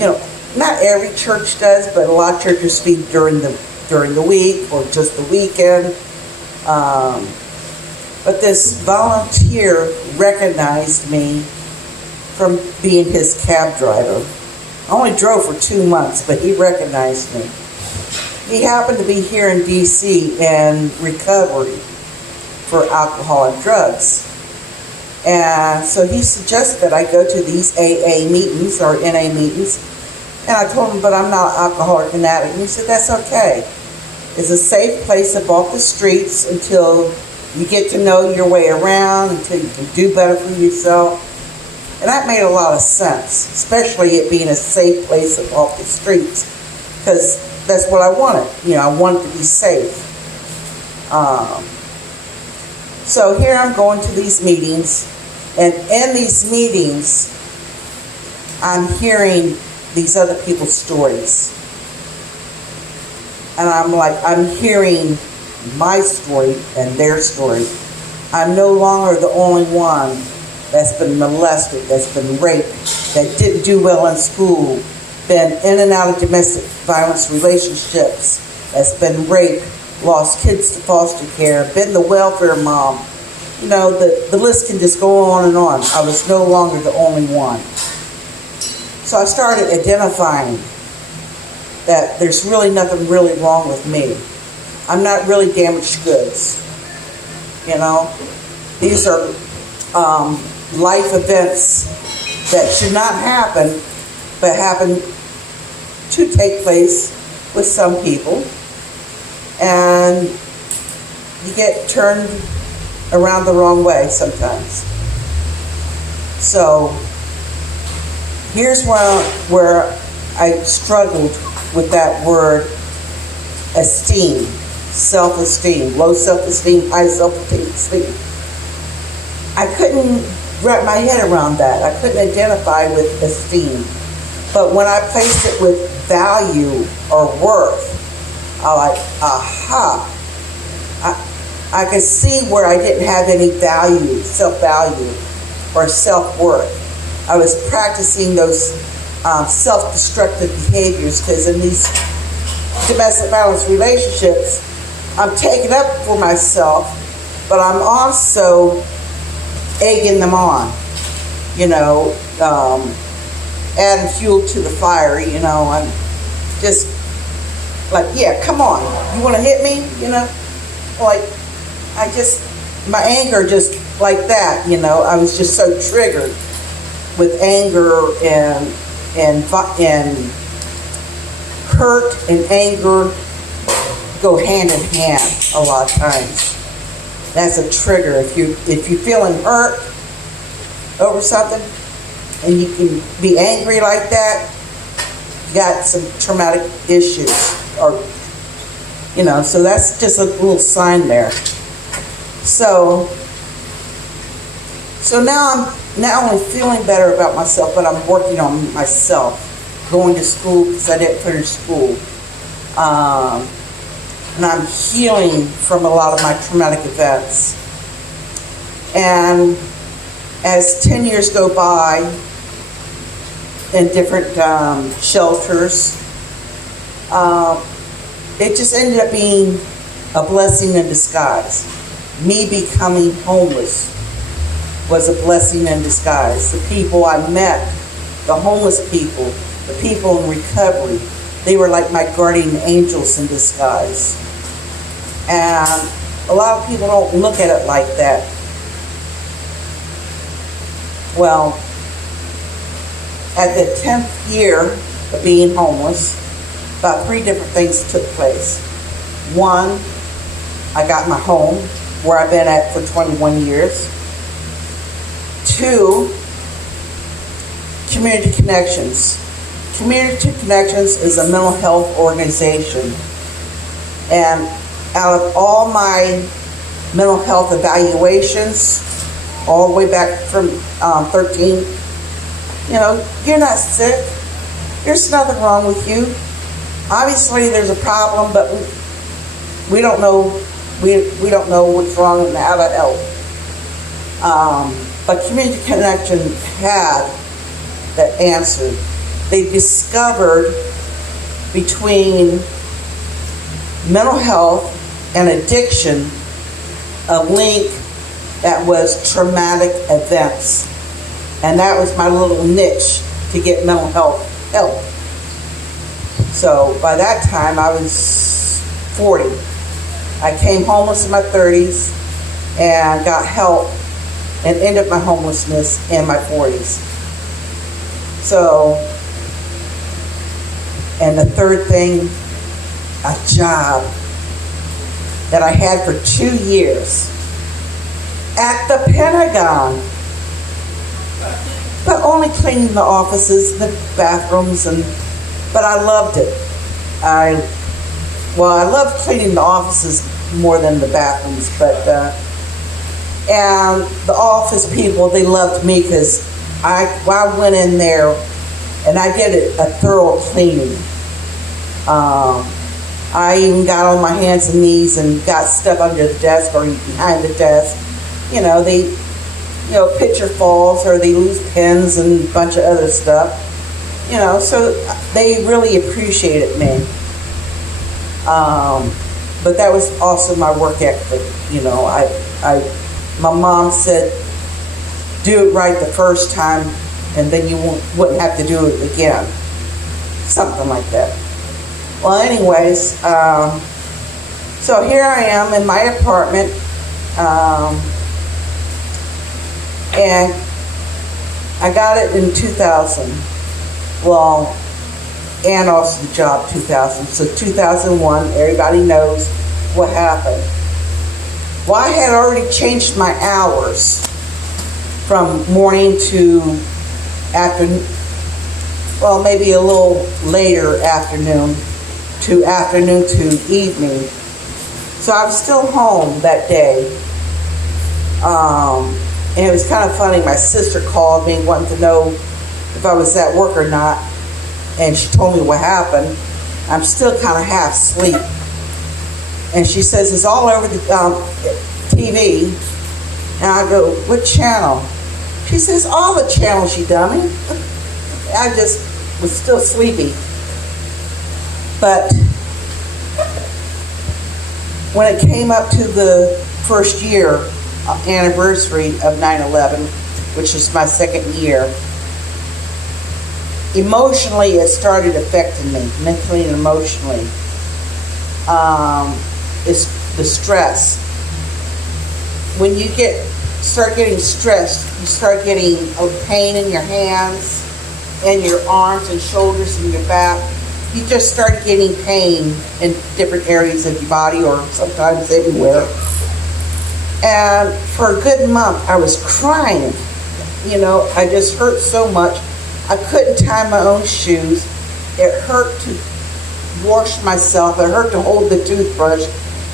You know, not every church does, but a lot of churches feed during the week or just the weekend. But this volunteer recognized me from being his cab driver. I only drove for 2 months, but he recognized me. He happened to be here in D.C. in recovery for alcohol and drugs. And so he suggested that I go to these AA meetings or NA meetings. And I told him, but I'm not an alcoholic and addict. And he said, that's okay. It's a safe place above the streets until you get to know your way around, until you can do better for yourself. And that made a lot of sense, especially it being a safe place off the streets, because that's what I wanted. You know, I wanted to be safe. So here I'm going to these meetings, and in these meetings, I'm hearing these other people's stories. And I'm hearing my story and their story. I'm no longer the only one that's been molested, that's been raped, that didn't do well in school, been in and out of domestic violence relationships, that's been raped, lost kids to foster care, been the welfare mom. You know, the list can just go on and on. I was no longer the only one. So I started identifying that there's really nothing really wrong with me. I'm not really damaged goods. You know, these are life events that should not happen, but happen to take place with some people. And you get turned around the wrong way sometimes. So here's where I struggled with that word esteem, self-esteem, low self-esteem, high self-esteem. I couldn't wrap my head around that. I couldn't identify with esteem. But when I placed it with value or worth, I like, aha. I could see where I didn't have any value, self-value, or self-worth. I was practicing those self-destructive behaviors, because in these domestic violence relationships, I'm taking up for myself, but I'm also egging them on, you know, adding fuel to the fire. You know, I'm just like, yeah, come on, you want to hit me, you know, like, my anger just like that, you know, I was just so triggered with anger and hurt and anger go hand in hand a lot of times. That's a trigger. If you're feeling hurt over something and you can be angry like that, you got some traumatic issues, or you know, so that's just a little sign there. So now I'm not only feeling better about myself, but I'm working on myself, going to school because I didn't finish school. And I'm healing from a lot of my traumatic events. And as 10 years go by in different shelters, it just ended up being a blessing in disguise. Me becoming homeless was a blessing in disguise. The people I met, the homeless people, the people in recovery, they were like my guardian angels in disguise. And a lot of people don't look at it like that. Well, at the 10th year of being homeless, about 3 different things took place. 1, I got my home, where I've been at for 21 years. 2, Community Connections. Community Connections is a mental health organization. And out of all my mental health evaluations, all the way back from 13, you know, you're not sick. There's nothing wrong with you. Obviously, there's a problem, but we don't know. We don't know what's wrong and how to help. But Community Connection had that answer. They discovered between mental health and addiction a link that was traumatic events. And that was my little niche to get mental health help. So by that time I was 40. I came homeless in my 30s and got help and ended my homelessness in my 40s. So, and the third thing, a job that I had for 2 years at the Pentagon, but only cleaning the offices, the bathrooms, but I loved it. I loved cleaning the offices more than the bathrooms, and the office people, they loved me because I went in there and I did a thorough cleaning. I even got on my hands and knees and got stuff under the desk or behind the desk. You know, picture falls or they lose pens and a bunch of other stuff. You know, so they really appreciated me. But that was also my work ethic. You know, my mom said, do it right the first time and then you wouldn't have to do it again. Something like that. Well, anyways, so here I am in my apartment, and I got it in 2000. Well, and also the job 2000. So 2001, everybody knows what happened. Well, I had already changed my hours from morning to afternoon, well, maybe a little later afternoon to evening. So I was still home that day. And it was kind of funny. My sister called me wanting to know if I was at work or not. And she told me what happened. I'm still kind of half asleep. And she says, it's all over the TV. And I go, what channel? She says, all the channels, you dummy. I just was still sleepy. But when it came up to the first year anniversary of 9/11, which is my second year, emotionally it started affecting me, mentally and emotionally. It's the stress. When you start getting stressed, you start getting a pain in your hands and your arms and shoulders and your back. You just start getting pain in different areas of your body or sometimes everywhere. And for a good month, I was crying. You know, I just hurt so much. I couldn't tie my own shoes. It hurt to wash myself. It hurt to hold the toothbrush.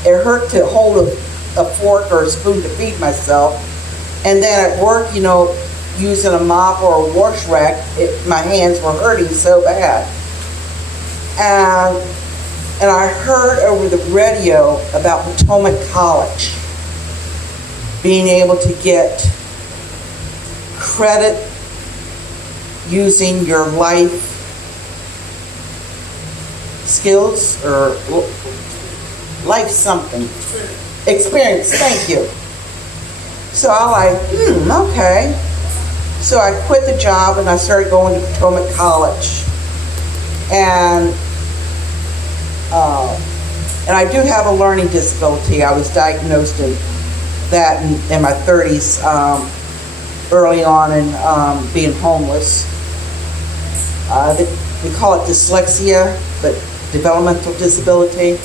It hurt to hold a fork or a spoon to feed myself. And then at work, you know, using a mop or a wash rack, my hands were hurting so bad. And I heard over the radio about Potomac College being able to get credit using your life skills or life something. Experience, thank you. So I like, okay. So I quit the job and I started going to Potomac College. And I do have a learning disability. I was diagnosed in that in my 30s, early on in being homeless. They call it dyslexia, but developmental disability.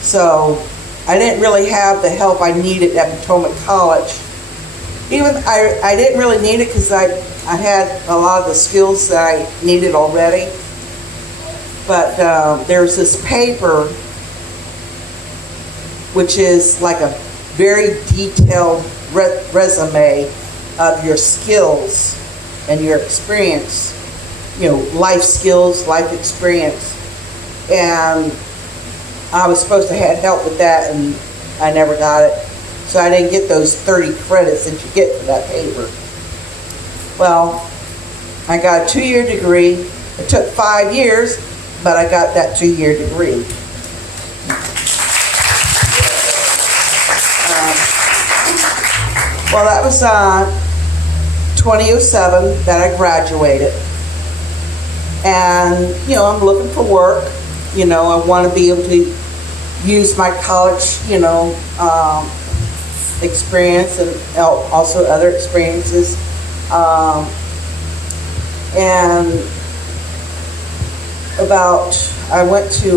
So I didn't really have the help I needed at Potomac College. Even I didn't really need it because I had a lot of the skills that I needed already. But there's this paper which is like a very detailed resume of your skills and your experience, life skills, life experience. And I was supposed to have help with that, and I never got it. So I didn't get those 30 credits that you get for that paper. Well, I got a 2-year degree. It took 5 years, but I got that 2-year degree. Well, that was 2007 that I graduated. And, I'm looking for work. I want to be able to use my college, experience and also other experiences. And I went to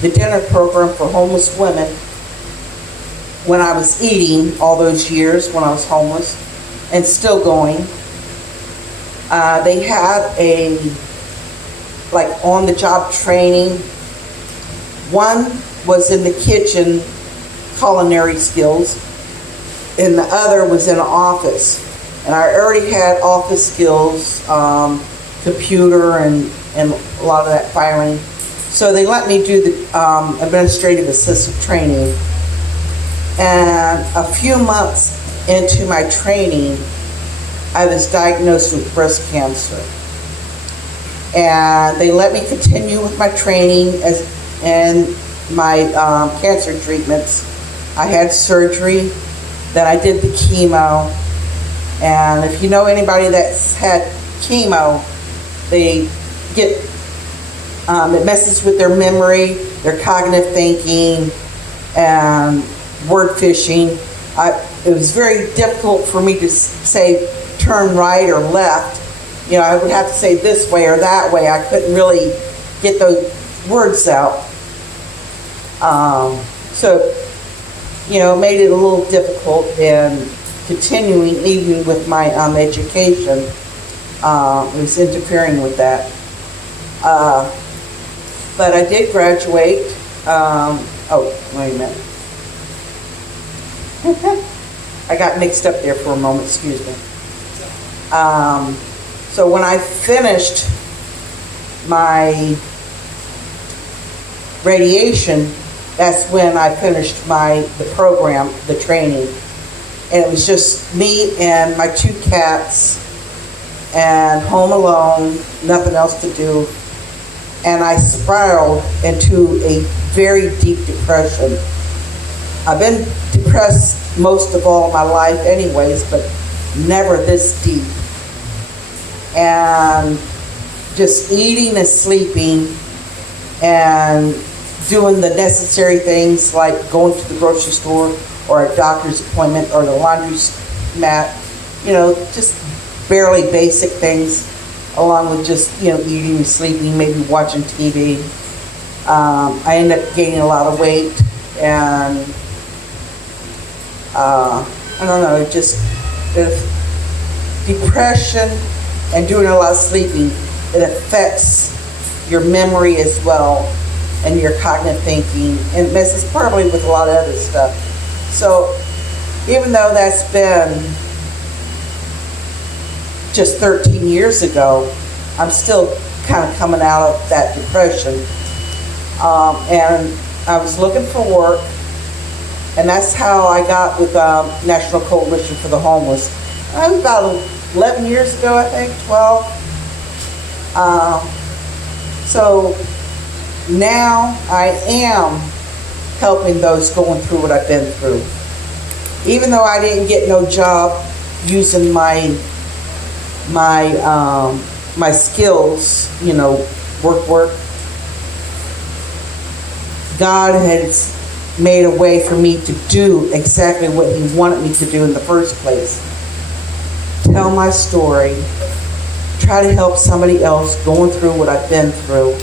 the dinner program for homeless women when I was eating all those years when I was homeless, and still going. They had on-the-job training. One was in the kitchen, culinary skills, and the other was in an office. And I already had office skills, computer, and a lot of that filing. So they let me do the administrative assistant training. And a few months into my training, I was diagnosed with breast cancer. And they let me continue with my training and my cancer treatments. I had surgery, then I did the chemo. And if you know anybody that's had chemo, they get, it messes with their memory, their cognitive thinking, and word fishing. It was very difficult for me to say turn right or left. I would have to say this way or that way. I couldn't really get those words out. So, it made it a little difficult in continuing even with my education. It was interfering with that. But I did graduate. Wait a minute. I got mixed up there for a moment, excuse me. So when I finished my radiation, that's when I finished the program, the training. And it was just me and my 2 cats and home alone, nothing else to do. And I spiraled into a very deep depression. I've been depressed most of all my life anyways, but never this deep. And just eating and sleeping and doing the necessary things like going to the grocery store or a doctor's appointment or the laundry mat, just barely basic things, along with just, eating and sleeping, maybe watching TV. I ended up gaining a lot of weight, and I don't know, depression and doing a lot of sleeping, it affects your memory as well and your cognitive thinking, and it messes probably with a lot of other stuff. So even though that's been just 13 years ago, I'm still kind of coming out of that depression. And I was looking for work, and that's how I got with National Coalition for the Homeless. About 11 years ago, I think, 12. So now I am helping those going through what I've been through. Even though I didn't get no job using my skills, work. God has made a way for me to do exactly what He wanted me to do in the first place. Tell my story. Try to help somebody else going through what I've been through.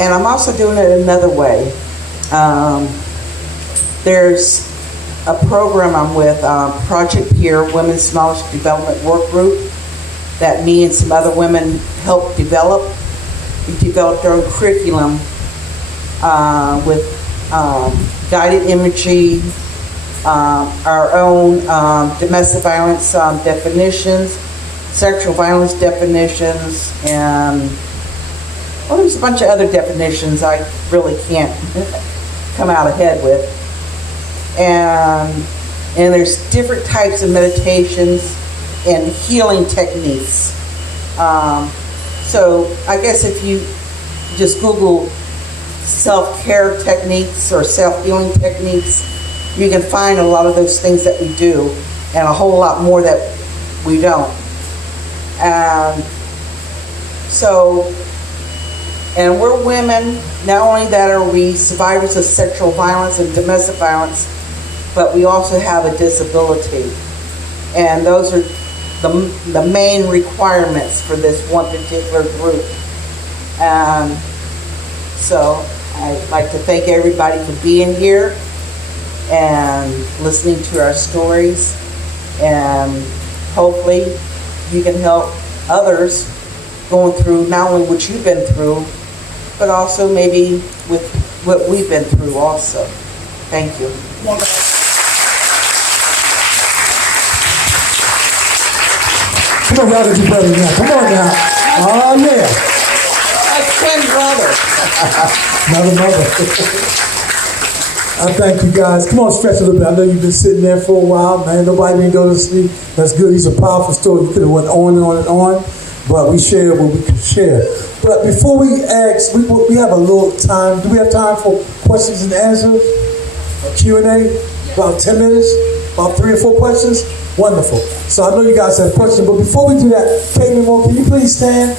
And I'm also doing it another way. There's a program I'm with, Project Peer, Women's Knowledge Development Work Group, that me and some other women helped develop. We developed our own curriculum with guided imagery, our own domestic violence definitions, sexual violence definitions, and well, there's a bunch of other definitions I really can't come out ahead with. And there's different types of meditations and healing techniques. So I guess if you just Google self-care techniques or self-healing techniques, you can find a lot of those things that we do and a whole lot more that we don't. And so, and we're women, not only that are we survivors of sexual violence and domestic violence, but we also have a disability. And those are the main requirements for this one particular group. So I'd like to thank everybody for being here and listening to our stories. And hopefully you can help others going through not only what you've been through, but also maybe with what we've been through also. Thank you. Come on, y'all, get your brother now. Come on now. Oh, yeah. My twin brother. Another mother. I thank you guys. Come on, stretch a little bit. I know you've been sitting there for a while, man. Nobody didn't go to sleep. That's good. These are powerful stories. We could have went on and on and on, but we shared what we could share. But before we ask, we have a little time. Do we have time for questions and answers? A Q&A? About 10 minutes? About 3 or 4 questions? Wonderful. So I know you guys have questions, but before we do that, Caitlin Moore, can you please stand?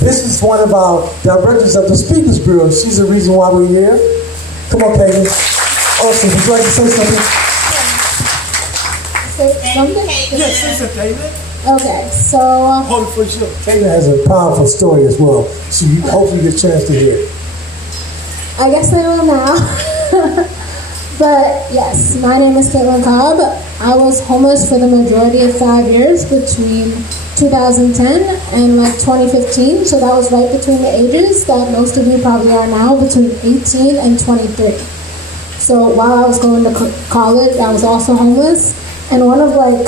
This is one of our directors of the Speakers Bureau. She's the reason why we're here. Come on, Caitlin. Awesome. Would you like to say something? Say something? Yes, say something, Caitlin. Okay, so Hold it for sure. Caitlin has a powerful story as well, so you hopefully get a chance to hear it. I guess I will now. But yes, my name is Caitlin Cobb. I was homeless for the majority of 5 years between 2010 and like 2015. So that was right between the ages that most of you probably are now, between 18 and 23. So while I was going to college, I was also homeless. And one of like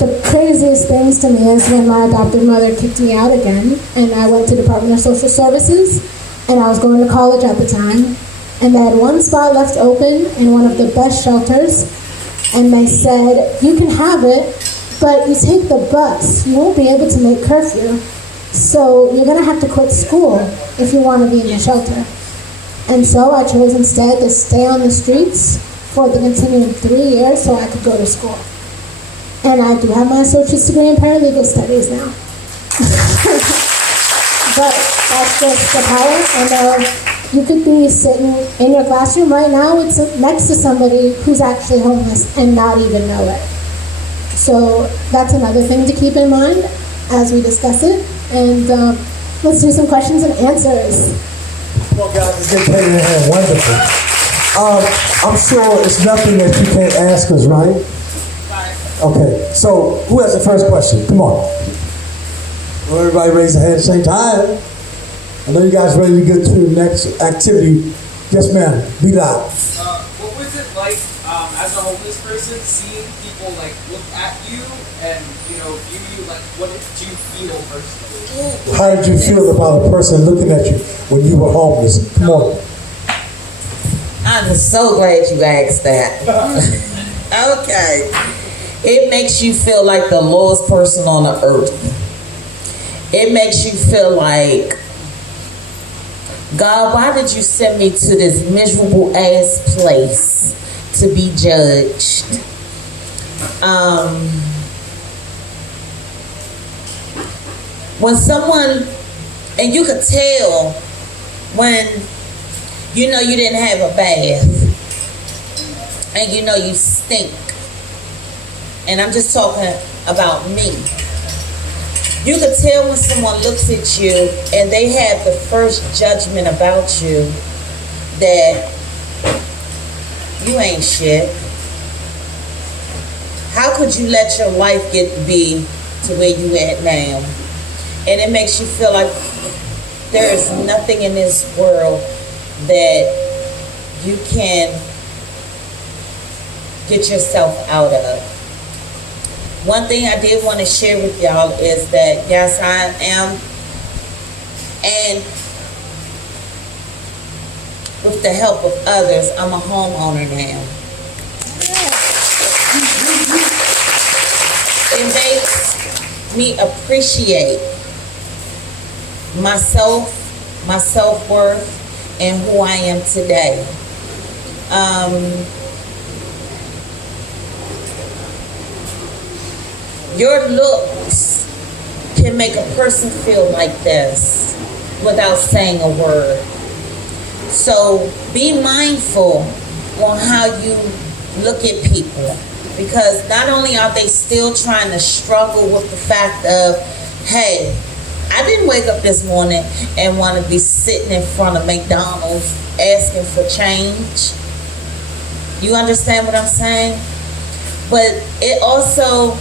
the craziest things to me is when my adopted mother kicked me out again, and I went to Department of Social Services, and I was going to college at the time. And they had one spot left open in one of the best shelters, and they said, you can have it, but you take the bus. You won't be able to make curfew. So you're gonna have to quit school if you wanna be in the shelter. And so I chose instead to stay on the streets for the continuing 3 years so I could go to school. And I do have my associate's degree in paralegal studies now. But that's just the power. And you could be sitting in your classroom right now next to somebody who's actually homeless and not even know it. So that's another thing to keep in mind as we discuss it. And let's do some questions and answers. Come on, guys, let's get Caitlin in hand. Wonderful. I'm sure it's nothing that you can't ask us, right? Okay, so who has the first question? Come on. Well, everybody raise their hand at the same time. I know you guys ready to get to the next activity. Yes, ma'am. Be loud. What was it like as a homeless person seeing people like look at you and view you? Like, what did you feel personally? How did you feel about a person looking at you when you were homeless? Come on. I'm so glad you asked that. Okay. It makes you feel like the lowest person on the earth. It makes you feel like, God, why did you send me to this miserable ass place to be judged? When someone, and you could tell when you didn't have a bath and you stink. And I'm just talking about me. You could tell when someone looks at you and they have the first judgment about you that you ain't shit. How could you let your life be to where you at now? And it makes you feel like there is nothing in this world that you can get yourself out of. One thing I did want to share with y'all is that, yes, I am, and with the help of others, I'm a homeowner now. It makes me appreciate myself, my self-worth, and who I am today. Your looks can make a person feel like this without saying a word. So be mindful on how you look at people, because not only are they still trying to struggle with the fact of, hey, I didn't wake up this morning and want to be sitting in front of McDonald's asking for change. You understand what I'm saying? But it also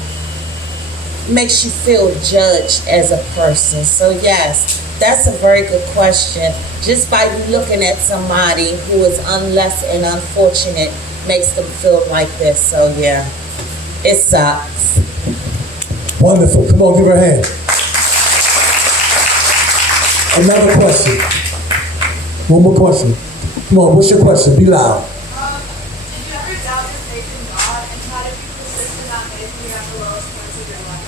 makes you feel judged as a person. So yes, that's a very good question. Just by you looking at somebody who is unless and unfortunate makes them feel like this. So yeah, it sucks. Wonderful. Come on, give her a hand. Another question. One more question. Come on, what's your question? Be loud. Did you ever doubt your faith in God, and how did you persist in that faith when you're at the lowest points of your life?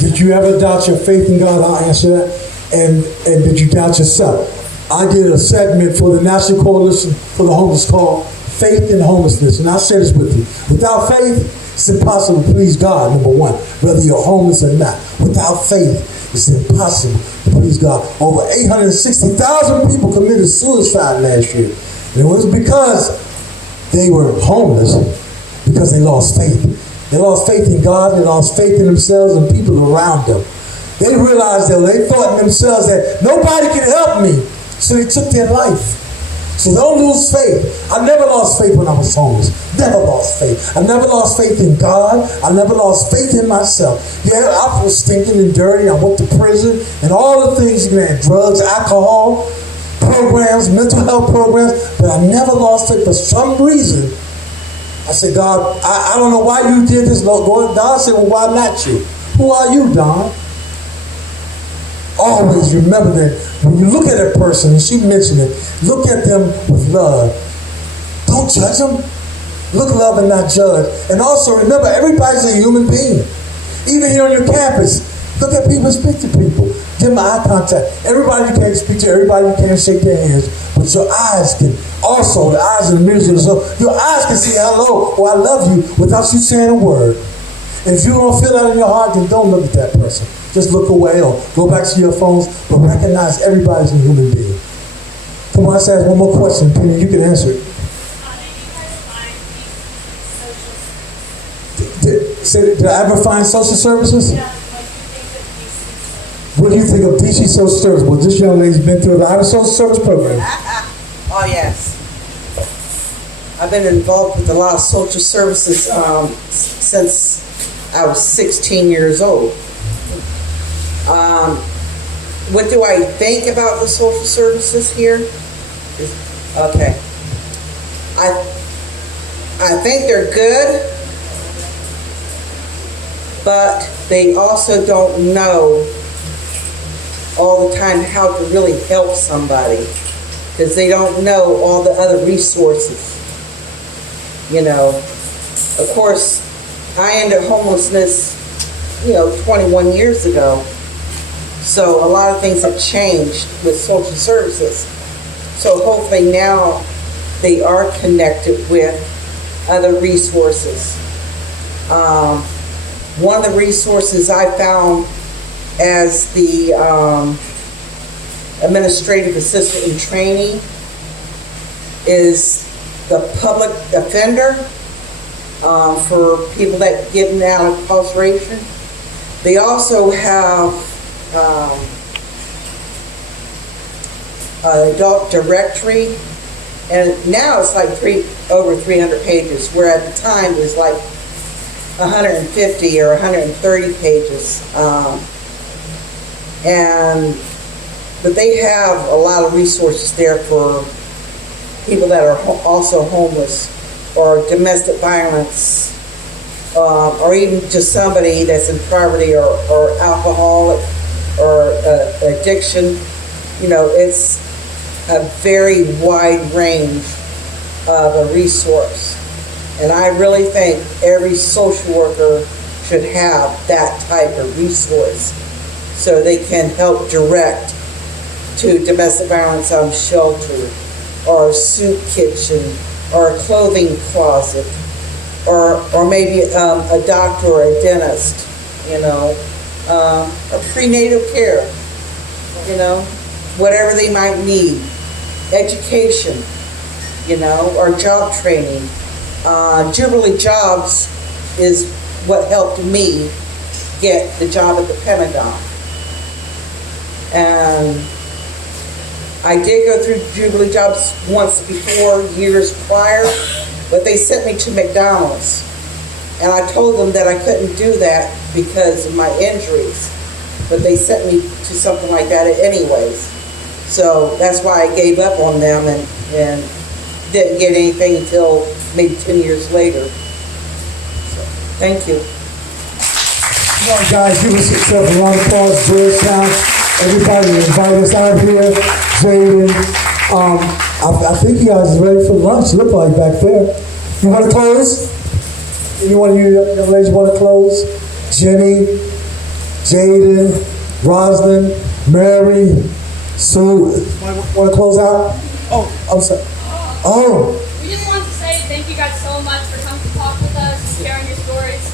Did you ever doubt your faith in God? I'll answer that. And did you doubt yourself? I did a segment for the National Coalition for the Homeless called Faith in Homelessness. And I'll share this with you. Without faith, it's impossible to please God, number one, whether you're homeless or not. Without faith, it's impossible to please God. Over 860,000 people committed suicide last year. And it was because they were homeless, because they lost faith. They lost faith in God, they lost faith in themselves and people around them. They realized that they thought in themselves that nobody can help me, so they took their life. So don't lose faith. I never lost faith when I was homeless. Never lost faith. I never lost faith in God. I never lost faith in myself. Yeah, I was stinking and dirty. I went to prison and all the things, you know, drugs, alcohol, programs, mental health programs, but I never lost faith. For some reason, I said, God, I don't know why you did this, Lord. God said, well, why not you? Who are you, Don? Always remember that when you look at a person, and she mentioned it, look at them with love. Don't judge them. Look, love, and not judge. And also remember, everybody's a human being. Even here on your campus, look at people, speak to people. Give them eye contact. Everybody you can't speak to, everybody you can't shake their hands. But your eyes can also, the eyes in the mirror, so your eyes can say hello or I love you without you saying a word. And if you don't feel that in your heart, then don't look at that person. Just look away or go back to your phones, but recognize everybody's a human being. Come on, let's ask one more question, Penny. You can answer it. How did you guys find these social services? Did I ever find social services? Yeah, what do you think of these? What do you think of DC Social Service? Well, this young lady's been through a lot of social service programs. Oh, yes. I've been involved with a lot of social services since I was 16 years old. What do I think about the social services here? Okay. I think they're good, but they also don't know all the time how to really help somebody, because they don't know all the other resources. You know, of course, I ended homelessness, 21 years ago. So a lot of things have changed with social services. So hopefully now they are connected with other resources. One of the resources I found as the administrative assistant in training is the public defender for people that get out of incarceration. They also have adult directory, and now it's like over 300 pages, where at the time it was like 150 or 130 pages. And but they have a lot of resources there for people that are also homeless or domestic violence, or even just somebody that's in poverty or alcoholic or addiction. You know, it's a very wide range of a resource. And I really think every social worker should have that type of resource so they can help direct to domestic violence shelter or a soup kitchen or a clothing closet or maybe a doctor or a dentist, you know, or prenatal care, you know, whatever they might need, education, you know, or job training. Jubilee Jobs is what helped me get the job at the Pentagon. And I did go through Jubilee Jobs once before, years prior, but they sent me to McDonald's. And I told them that I couldn't do that because of my injuries. But they sent me to something like that anyways. So that's why I gave up on them and didn't get anything until maybe 10 years later. So, thank you. Come on, guys, give us yourself a round of applause, Georgetown. Everybody invite us out here. Jaden, I think you guys are ready for lunch. Look like back there. You want to close? Anyone of you young ladies want to close? Jenny, Jaden, Roslyn, Mary, Sue. Want to close out? Oh, I'm sorry. Oh. We just wanted to say thank you guys so much for coming to talk with us and sharing your stories.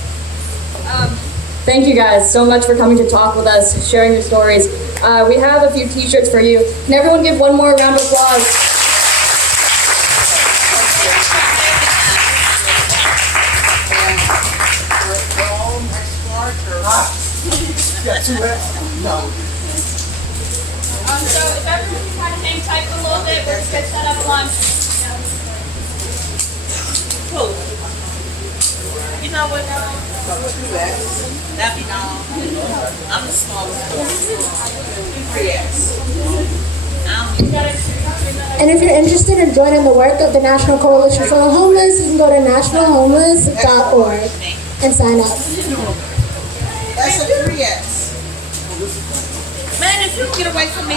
Thank you guys so much for coming to talk with us, sharing your stories. We have a few t-shirts for you. Can everyone give one more round of applause? So if everyone can kind of hang tight for a little bit, we'll just get set up lunch. You know what? That'd be no. I'm the smallest. 3X. And if you're interested in joining the work of the National Coalition for the Homeless, you can go to nationalhomeless.org and sign up. That's a 3X. Man, if you get away from me.